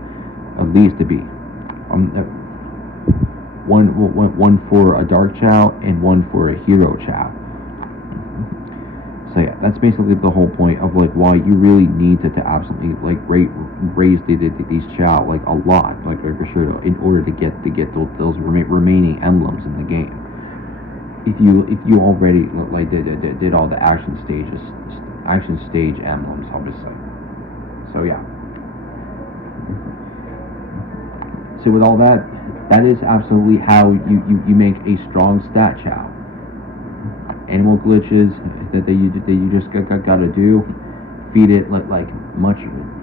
at least a B. One for a Dark Chao and one for a Hero Chao. So yeah, that's basically the whole point of like why you really need to absolutely like raise these Chao like a lot, like for sure, in order to get those remaining emblems in the game. If you already like did all the action stage emblems, obviously. So yeah. So with all that is absolutely how you make a strong stat Chao. Animal glitches that you just gotta do. Feed it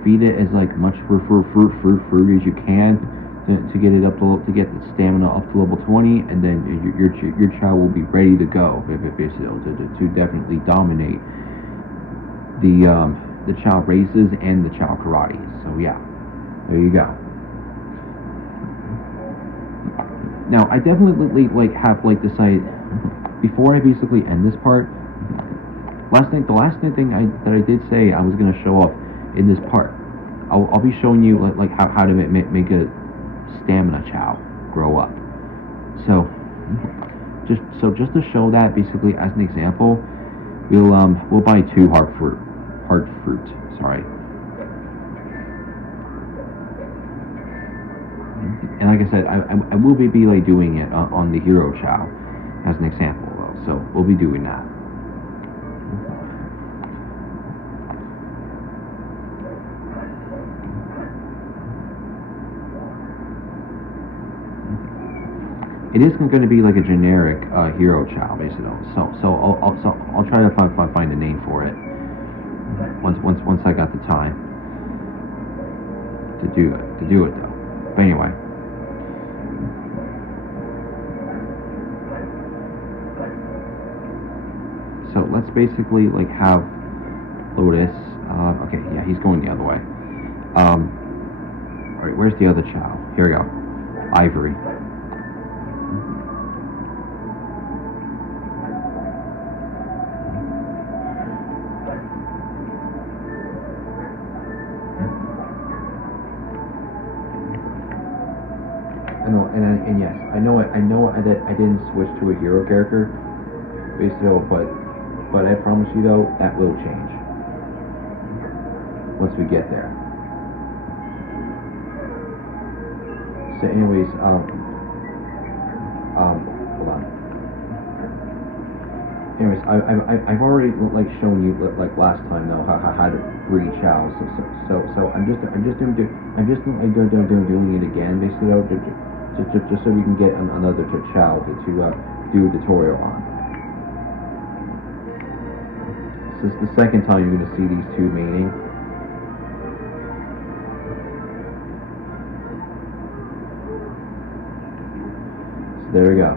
feed it as like much fruit as you can to get it up to get the stamina up to level 20, and then your Chao will be ready to go to definitely dominate the Chao races and the Chao karates. So yeah, there you go. Now I definitely have decided before I basically end this part. The last thing that I did say I was gonna show off in this part. I'll be showing you like how to make a stamina Chao grow up. So just to show that basically as an example, we'll buy 2 heart fruit. Sorry. And like I said, I will be doing it on the Hero Chao as an example though. So we'll be doing that. It is going to be like a generic Hero Chao basically. So I'll try to find a name for it. Once I got the time to do it though. But anyway. So let's basically like have Lotus. Okay, yeah, he's going the other way. Alright, where's the other Chao? Here we go. Ivory. And yes, I know that I didn't switch to a hero character, basically, but I promise you though, that will change once we get there. So anyways, hold on. Anyways, I've already like shown you like last time though how to breed Chao. So I'm just doing it again basically though, just so we can get another Chao to do a tutorial on. So it's the second time you're gonna see these two mating. So there we go.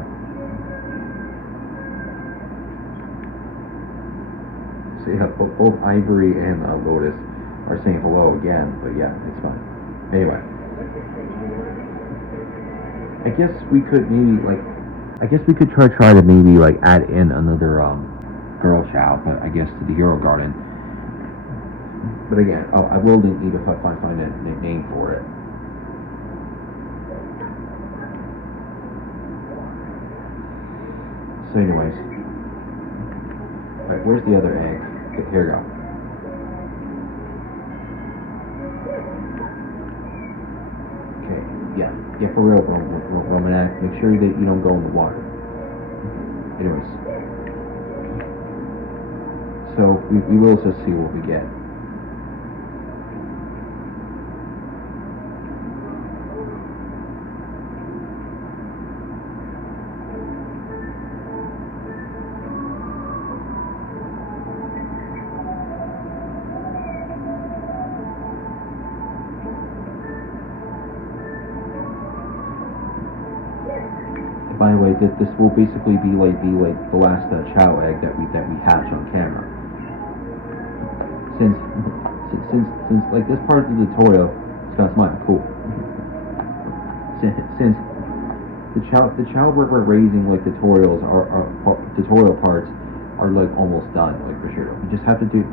Yeah, both Ivory and Lotus are saying hello again, but yeah, it's fine. Anyway, I guess we could try to maybe like add in another girl Chao, but I guess to the Hero Garden. But again, I will need to find a name for it. So anyways, alright, where's the other egg? Here we go. Okay, yeah, for real, Romanak, make sure that you don't go in the water. Anyways, so we will just see what we get. By the way, this will basically be like the last Chao egg that we hatch on camera. Since like this part of the tutorial, it's kind of smart, cool. Since the Chao we're raising like tutorial parts are like almost done, like for sure. We just gotta do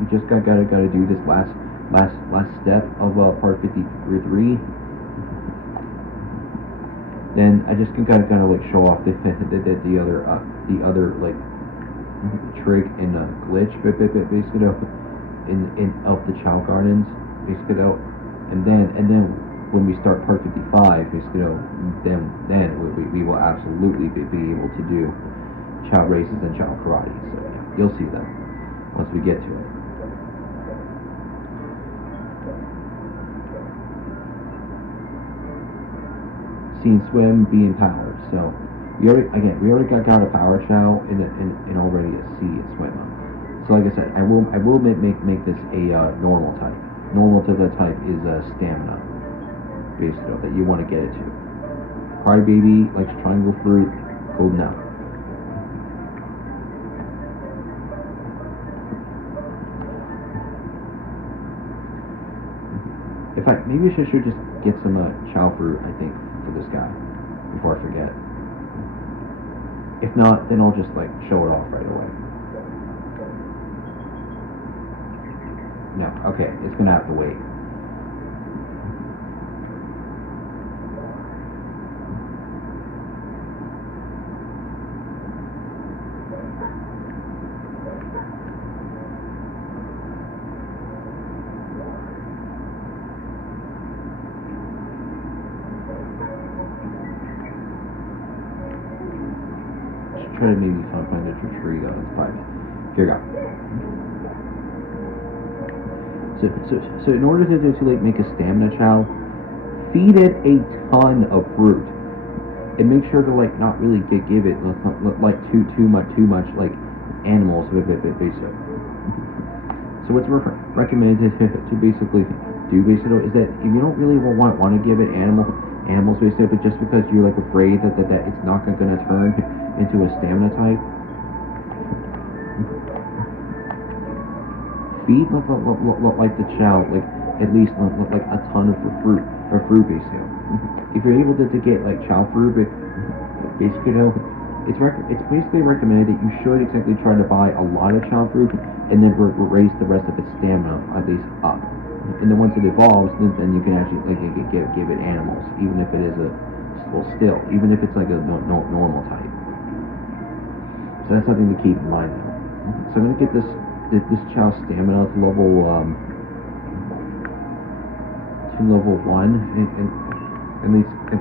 this last step of part 53. Then I just gotta like show off the other like trick and glitch basically in of the Chao Gardens basically, and then when we start part 55 basically, then we will absolutely be able to do Chao races and Chao karate. So yeah, you'll see them once we get to it. Seen swim, be empowered. So we already got a power Chao in already a sea and swim. So like I said, I will make this a normal type. Normal to the type is stamina, basically that you want to get it to. Crybaby likes triangle fruit, golden apple. Maybe I should just get some Chao fruit, I think, for this guy before I forget. If not, then I'll just like show it off right away. No, okay, it's gonna have to wait. Try to maybe find a tree though. It's fine. Here we go. So in order to like make a stamina Chao, feed it a ton of fruit, and make sure to like not really give it like too much like animals basic. So what's recommended to basically do basically is that if you don't really want to give it animals basically, but just because you're like afraid that it's not going to turn into a stamina type, feed like the Chao like at least like a ton of fruit basically. If you're able to get like Chao fruit, basically, it's basically recommended that you should exactly try to buy a lot of Chao fruit and then raise the rest of its stamina at least up. And then once it evolves, then you can actually like give it animals, even if it is even if it's like a normal type. So that's something to keep in mind though. So I'm gonna get this Chao stamina to level 1, and at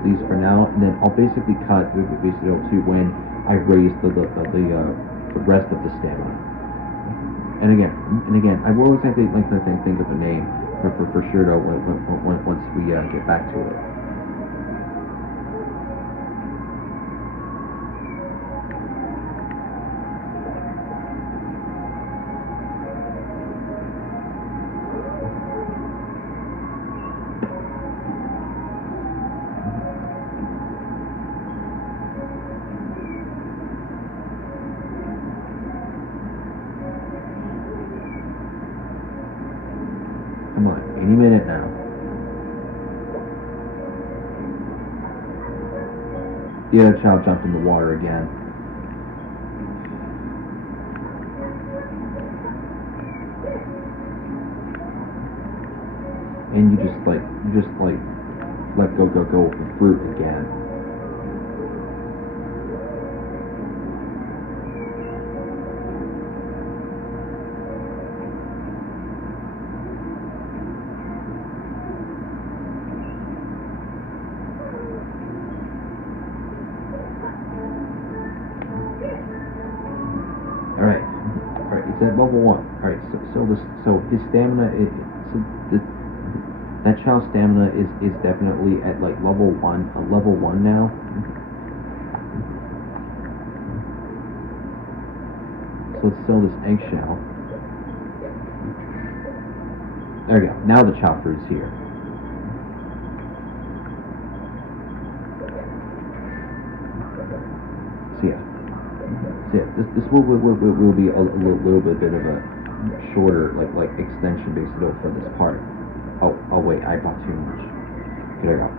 least for now, and then I'll basically cut basically to when I raise the rest of the stamina. And again, I will exactly like to think of a name for sure though once we get back to it. Come on, any minute now. The other Chao jumped in the water again. And you just let go for fruit again. Alright, it's at level 1. Alright, so his stamina that Chao stamina is definitely at like level 1 now. So let's sell this eggshell. There we go. Now the Chao fruit is here. So yeah, this will be a little bit of a shorter like extension basically for this part. Oh wait, I bought too much. Here I go.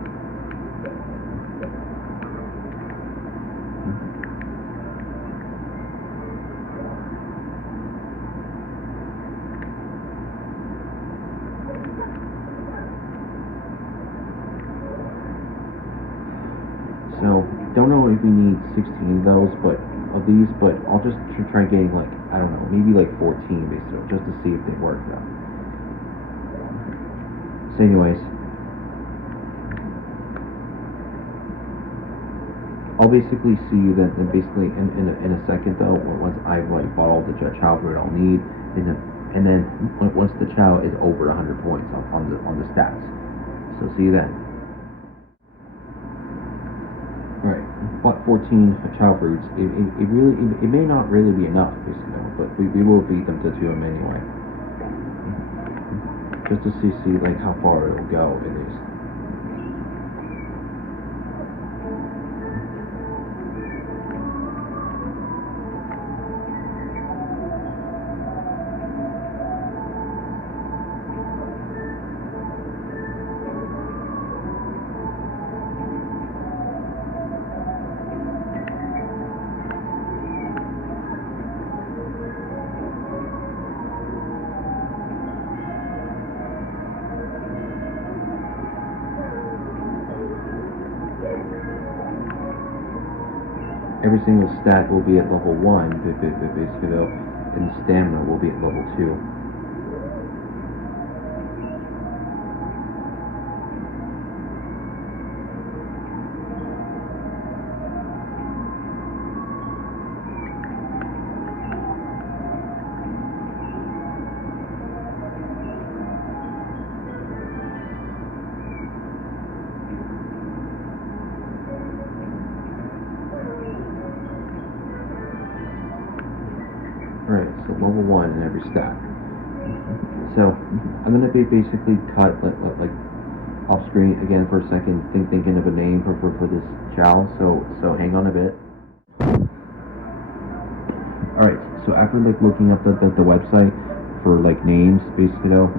So don't know if we need 16 of those, but I'll just try getting like, I don't know, maybe like 14 basically, just to see if they work though. So anyways, I'll basically see you then basically in a second though, once I've like bought all the Chao fruit I'll need, and then once the Chao is over 100 points on the stats. So see you then. Alright, bought 14 Chao fruits. It may not really be enough, basically, but we will feed them to them anyway. Just to see like how far it'll go at least. Every single stat will be at level 1, basically, and the stamina will be at level 2. Alright, so level 1 in every stat. So I'm gonna be basically cut like off screen again for a second, thinking of a name for this Chao. So hang on a bit. All right. So after like looking up the website for like names, basically though,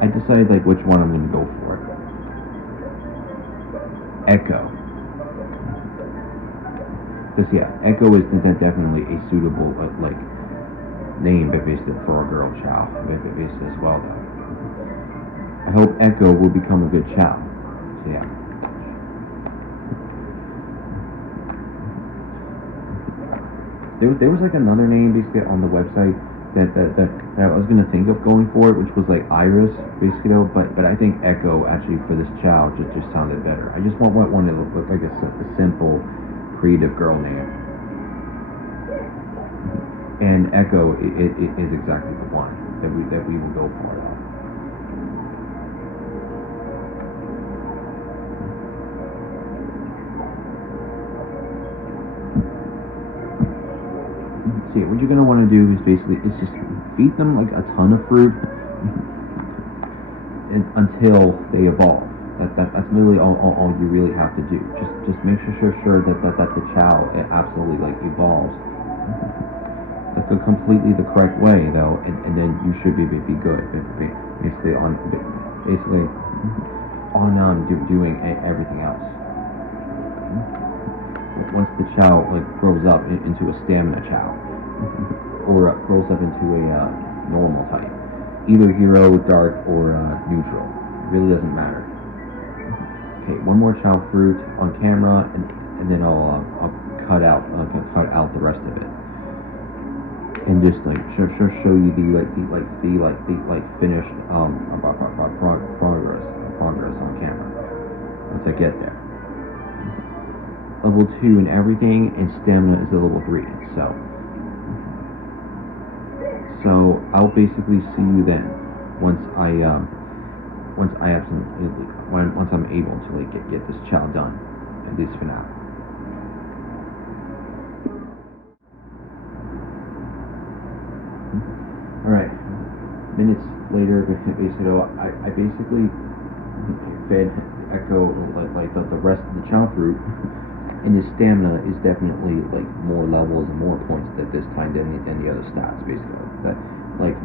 I decided like which one I'm gonna go for. Echo. Because yeah, Echo is definitely a suitable like name, but basically for a girl Chao, basically as well though. I hope Echo will become a good Chao. So yeah. There was like another name basically on the website that I was gonna think of going for it, which was like Iris basically though, but I think Echo actually for this Chao just sounded better. I just want one that looked like a simple, creative girl name. And Echo it is exactly the one that we will go for. So yeah, what you're gonna want to do is basically just feed them like a ton of fruit until they evolve. That's literally all you really have to do. Just make sure that the Chao it absolutely like evolves the completely the correct way though, and then you should be good. Basically on doing everything else. Once the Chao like grows up into a stamina Chao, or grows up into a normal type, either hero, dark, or neutral. It really doesn't matter. Okay, one more Chao fruit on camera, and then I'll cut out the rest of it, and just like show you the finished progress on camera once I get there. Level 2 and everything, and stamina is a level 3. So I'll basically see you then once I'm able to like get this Chao done, at least for now. All right. Minutes later, basically, I basically fed Echo like the rest of the Chao fruit. And his stamina is definitely like more levels and more points at this time than the other stats, basically. That like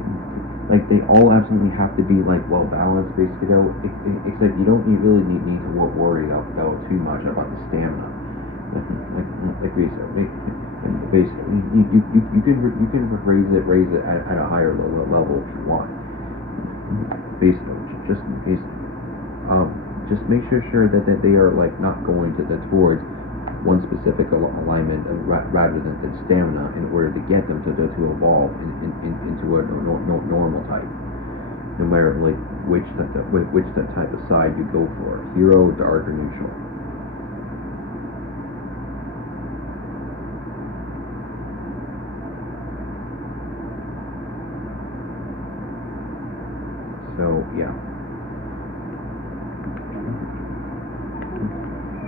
they all absolutely have to be like well balanced, basically. Though, except you don't really need to worry though too much about the stamina. Like basically, you can raise it at a higher level if you want. Basically, just make sure that they are like not going towards one specific alignment rather than stamina in order to get them to evolve into a normal type. No matter like which type of side you go for, hero, dark, or neutral. So yeah.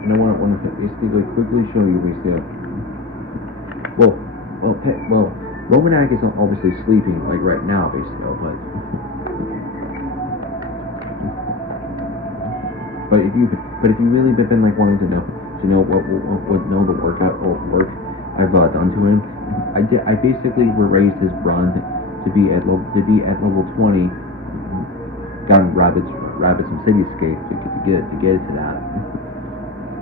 And I want to basically quickly show you basically. Well, Romanak is obviously sleeping like right now, basically, but if you really been like wanting to know what the work I've done to him, I basically raised his run to be at level 20. Gotten rabbits from Cityscape to get it to that.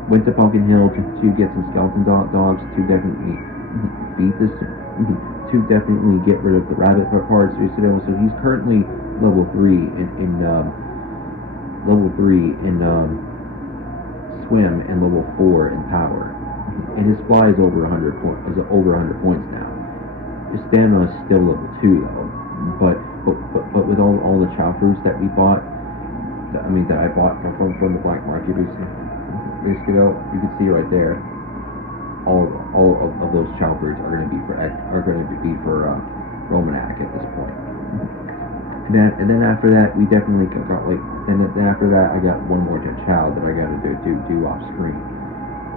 Went to Pumpkin Hill to get some skeleton dogs to definitely beat this, to definitely get rid of the rabbit parts. So he's currently level 3 in swim and level 4 in power, and his fly is over 100 points now. His stamina is still level 2 though, but with all the Chao fruits that we bought, that I bought from the black market, basically, you can see right there, all of those Chao fruits are going to be for Romanak at this point. And then after that, we definitely got like. Then after that, I got one more Chao that I got to do off screen,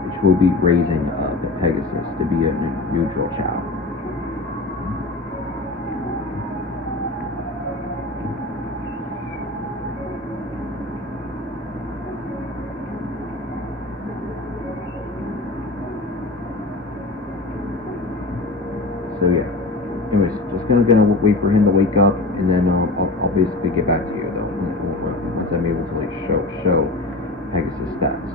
which will be raising the Pegasus to be a neutral Chao. gonna wait for him to wake up, and then I'll basically get back to you though once I'm able to like show Pegasus stats.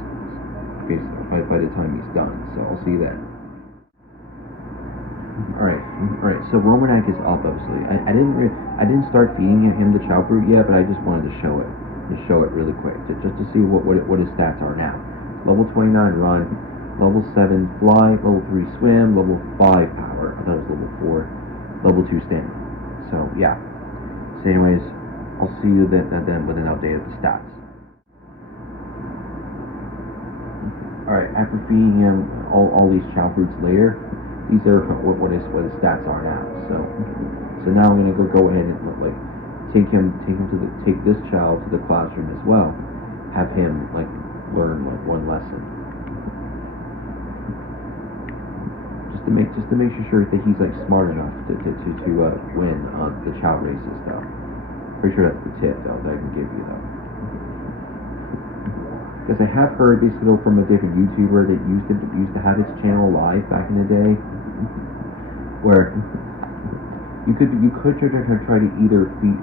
Basically, by the time he's done, so I'll see you then. All right. So Romanak is up, obviously. I didn't start feeding him the Chao fruit yet, but I just wanted to show it really quick, just to see what his stats are now. Level 29 run, level 7 fly, level 3 swim, level 5 power. I thought it was level 4, level 2 stamina. So yeah. So anyways, I'll see you then with an update of the stats. Alright, after feeding him all these Chao fruits later, these are what his stats are now. So now I'm gonna go ahead and like take this Chao to the classroom as well. Have him like learn like one lesson. Just to make sure that he's like smart enough to win the Chao races though. Pretty sure that's the tip though that I can give you though. Because I have heard basically from a different YouTuber that used to have his channel live back in the day, where you could try to either feed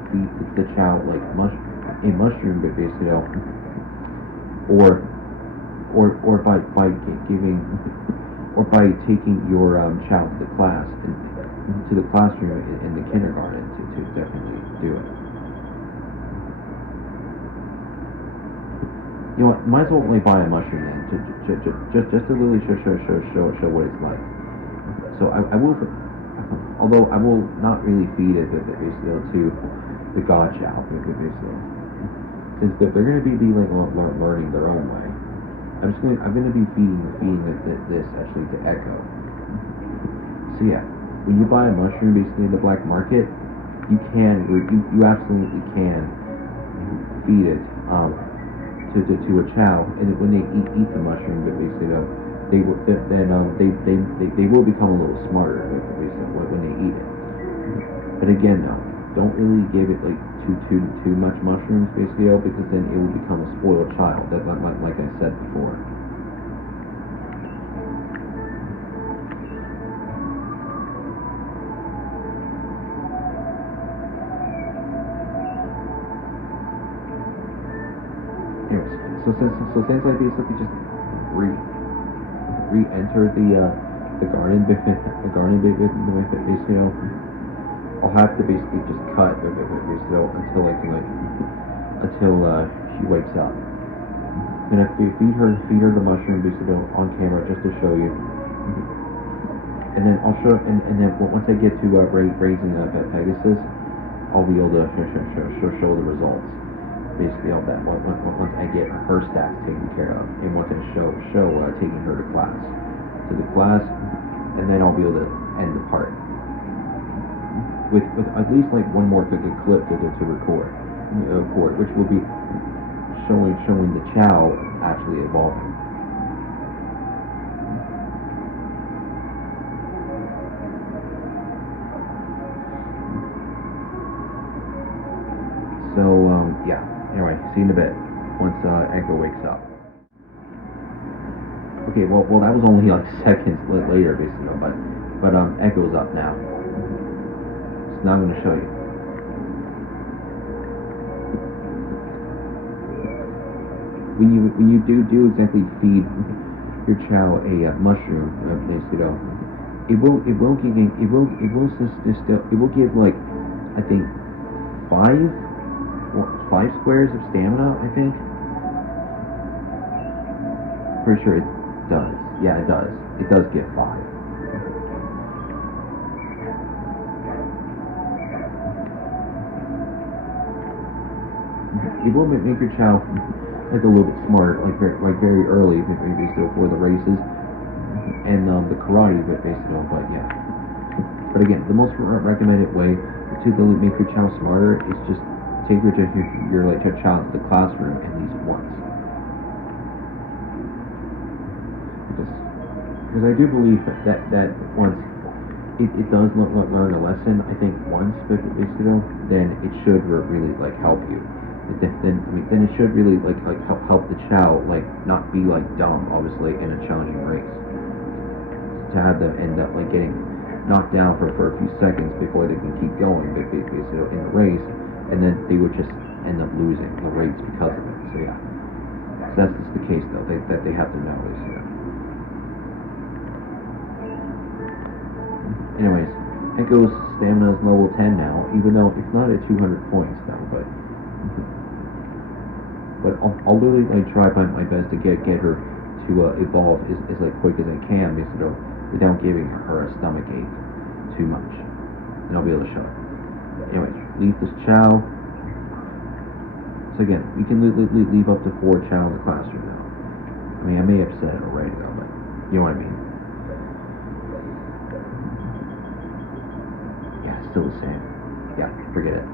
the Chao like a mushroom, but basically, or by giving or by taking your Chao to the class and to the classroom in the kindergarten to definitely do it. You know what? Might as well only buy a mushroom then, just to really show what it's like. So I will, although I will not really feed it basically to the God Chao, basically, since they're going to be like learning their own way. I'm going to be feeding this actually to Echo. So yeah, when you buy a mushroom basically in the black market, you absolutely can feed it. To a Chao, and when they eat the mushroom, but basically they will become a little smarter basically when they eat it. But again though, don't really give it like too much mushrooms basically because then it will become a spoiled child. That like I said before. So since I basically just re-entered the garden basically, I'll have to basically just cut basically until she wakes up. I'm gonna feed her the mushroom basically on camera just to show you, and then I'll show and then once I get to raising Pegasus, I'll be able to show the results. Basically, all that once I get her stats taken care of, and once I show taking her to the class, and then I'll be able to end the part with at least like one more clip to record, which will be showing the Chao actually evolving. So yeah. Anyway, see you in a bit, once Echo wakes up. Okay, well that was only like seconds later, basically, but Echo's up now. So now I'm going to show you. When you do exactly feed your Chao a mushroom, basically, it will give like I think 5 squares of stamina, I think. Pretty sure it does. Yeah, it does. It does get 5. It will make your Chao like a little bit smarter, like very early, maybe before the races and the karate, basically. But yeah. But again, the most recommended way to make your Chao smarter is just take your Chao to the classroom at least once. Because I do believe that once it does learn a lesson, I think once, basically, then it should really like help you. Then it should really like help the Chao like not be like dumb, obviously, in a challenging race. To have them end up like getting knocked down for a few seconds before they can keep going, basically, in the race, and then they would just end up losing the race because of it. So yeah, so that's just the case though. That they have to know is, you know. Anyways, Echo's stamina is level 10 now, even though it's not at 200 points though. But I'll really try my best to get her to evolve as like quick as I can, basically, without giving her a stomach ache too much, and I'll be able to show it. Anyways, leave this Chao. So again, we can leave up to 4 Chao in the classroom now. I mean, I may have said it already though, but you know what I mean. Yeah, it's still the same. Yeah, forget it.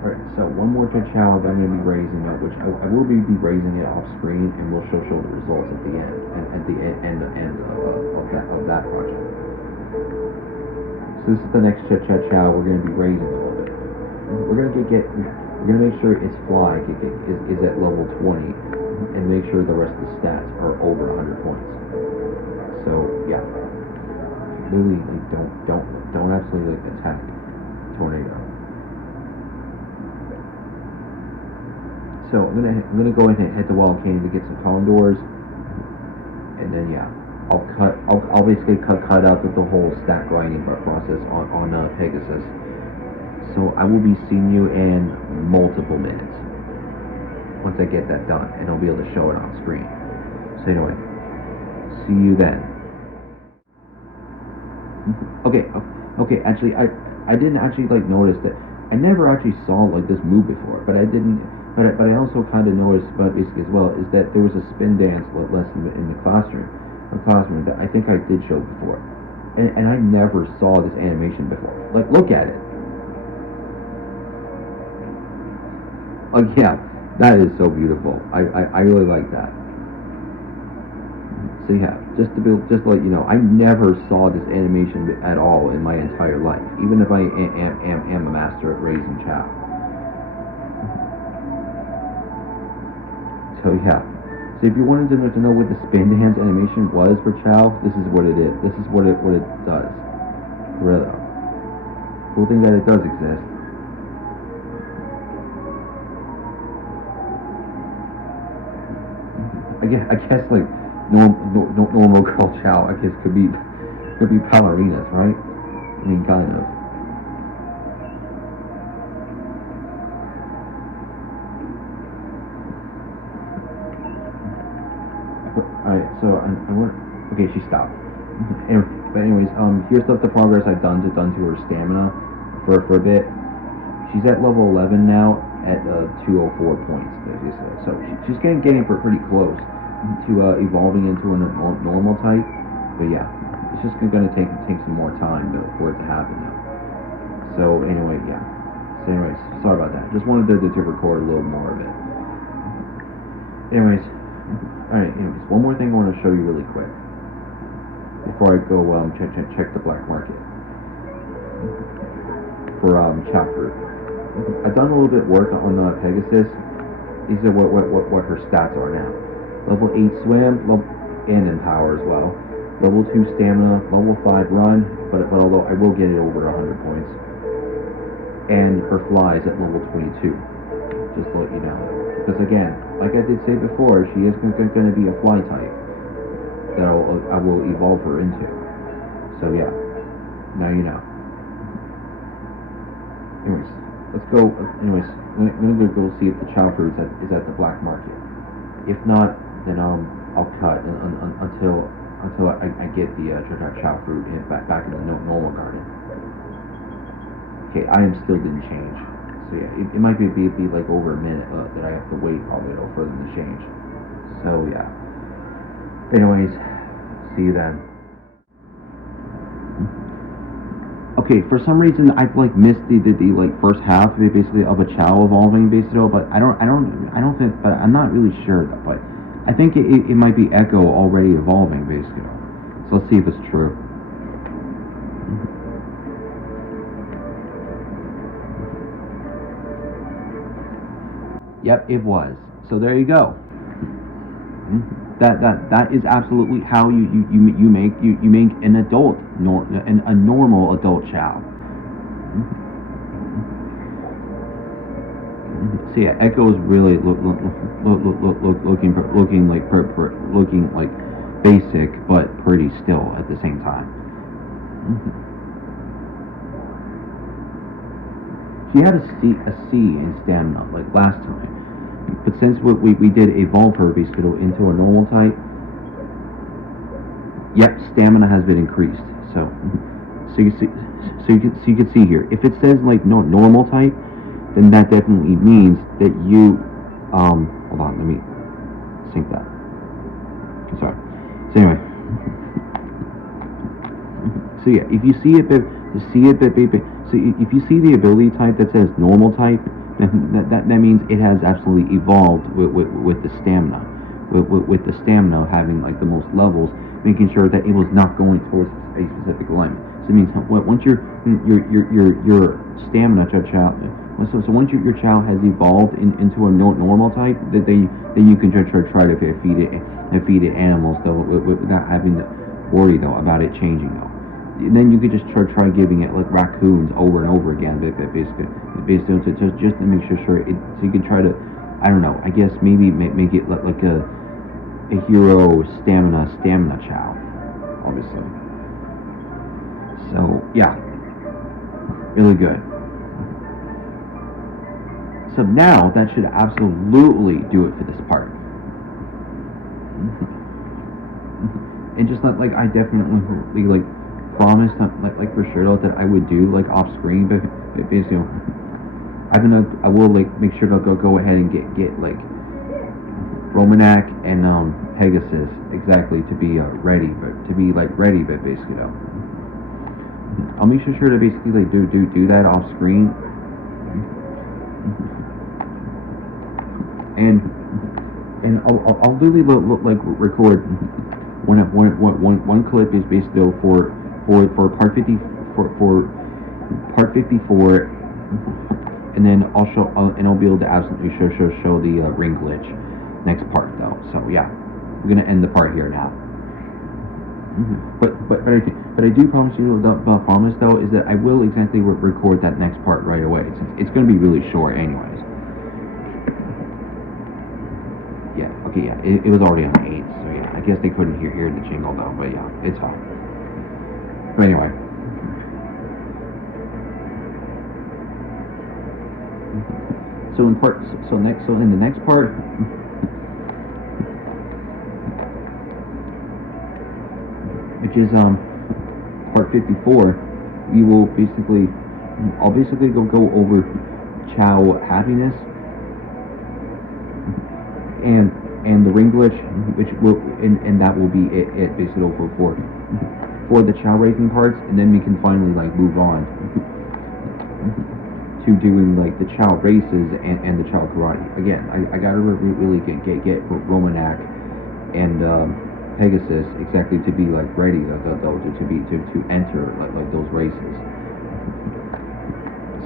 Alright, so one more Chao that I'm going to be raising up, which I will be raising it off screen, and we'll show the results at the end, and at the end of that project. So this is the next Chao we're going to be raising a little bit. We're going to make sure its fly is at level 20, and make sure the rest of the stats are over 100 points. So yeah, really don't absolutely attack Tornado. So I'm gonna go ahead and head to Wild Canyon to get some condors, and then yeah, I'll basically cut out the whole stat grinding process on Pegasus. So I will be seeing you in multiple minutes once I get that done, and I'll be able to show it on screen. So anyway, see you then. Okay. Actually, I didn't actually notice that. I never actually saw this move before, but I didn't. But I also kind of noticed, but basically as well, is that there was a spin dance lesson in the classroom that I think I did show before, and I never saw this animation before. Look at it. Yeah, that is so beautiful. I really like that. So yeah, just to let you know, I never saw this animation at all in my entire life, even if I am a master at raising Chao. So yeah, so if you wanted to know what the spin dance animation was for Chao, this is what it is. This is what it does. Really, cool thing that it does exist. I guess normal girl Chao, I guess could be ballerinas, right? I mean, kind of. Alright, so I want. Okay, she stopped. But anyways, here's the progress I've done to her stamina for a bit. She's at level 11 now at 204 points. So she's getting pretty close to evolving into a normal type. But yeah, it's just gonna take some more time for it to happen now. So anyway, yeah. So anyways, sorry about that. Just wanted to record a little more of it. Anyways. Alright, anyways, one more thing I want to show you really quick before I go check the black market for Chao fruit. I've done a little bit of work on the Pegasus. These are what her stats are now. Level 8 swim, and in power as well. Level 2 stamina, level 5 run, but although I will get it over 100 points. And her fly is at level 22. Just to let you know. Because again, like I did say before, she is going to be a fly type that I will evolve her into. So yeah, now you know. Anyways, let's go. Anyways, I'm gonna go see if the Chao fruit is at the black market. If not, then I'll cut until I get the Chao fruit back in the normal garden. Okay, I still didn't change. So yeah, it might be over a minute that I have to wait probably for them to change. So yeah. Anyways, see you then. Okay, for some reason I've missed the first half basically of a Chao evolving basically, but I don't think, but I'm not really sure though. But I think it might be Echo already evolving basically. So let's see if it's true. Yep, it was. So there you go. That is absolutely how you make an adult a normal adult Chao. So yeah, Echo is really looking like basic but pretty still at the same time. She had a C in stamina like last time. But since we did evolve her basically into a normal type, yep, stamina has been increased. So you can see here. If it says like no normal type, then that definitely means that you hold on, let me sync that. Sorry. So anyway. So yeah, if you see it, so if you see the ability type that says normal type, that means it has absolutely evolved with the stamina, with the stamina having like the most levels, making sure that it was not going towards a specific alignment. So it means once your stamina Chao, so once your Chao has evolved into a normal type, then you can try to feed it animals though without having to worry though about it changing though. And then you could just try giving it like raccoons over and over again, basically just to make sure it. So you can try to, I don't know, I guess maybe make it like a hero stamina Chao, obviously. So yeah, really good. So now that should absolutely do it for this part. And just like I definitely like promised like for sure that I would do like off screen, but basically I will like make sure to go ahead and get like Romanak and Pegasus exactly to be ready, but basically though. I'll make sure to basically like do that off screen. And I'll literally like record one clip is basically for part 50 for part 54, and then I'll be able to absolutely show the ring glitch next part though. So yeah, we're gonna end the part here now. But I do promise you, the promise though is that I will exactly record that next part right away. It's gonna be really short anyways. Yeah, okay, yeah, it was already on 8, so yeah, I guess they couldn't hear the jingle though, but yeah, it's fine. But anyway. So in the next part, which is part 54, we will I'll basically go over Chao happiness and the ring glitch, which will and that will be it basically for the Chao racing parts, and then we can finally like move on to doing like the Chao races and the Chao karate. Again, I gotta really get Romanak and Pegasus exactly to be like ready though to enter like those races.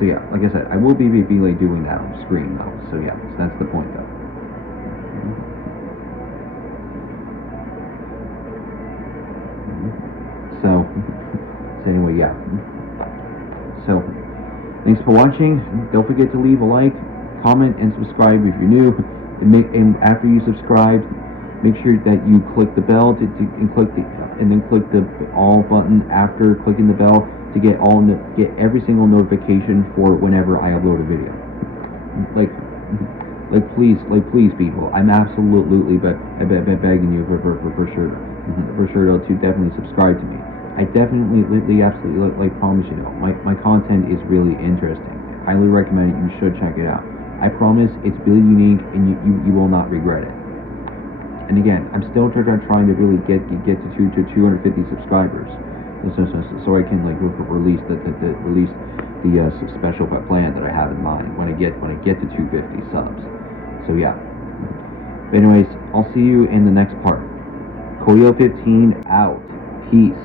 So yeah, like I said, I will be like doing that on screen though. So yeah, so that's the point though. So anyway, yeah. So thanks for watching. Don't forget to leave a like, comment, and subscribe if you're new. And after you subscribe, make sure that you click the bell and click the all button after clicking the bell to get every single notification for whenever I upload a video. Please people, I'm absolutely begging you for sure to definitely subscribe to me. I definitely absolutely promise you though, my content is really interesting. I highly recommend it. You should check it out. I promise it's really unique and you will not regret it. And again, I'm still trying to really get to 250 subscribers, so I can like release the special plan that I have in mind when I get to 250 subs. So yeah. But anyways, I'll see you in the next part. Koyo 15 out. Peace.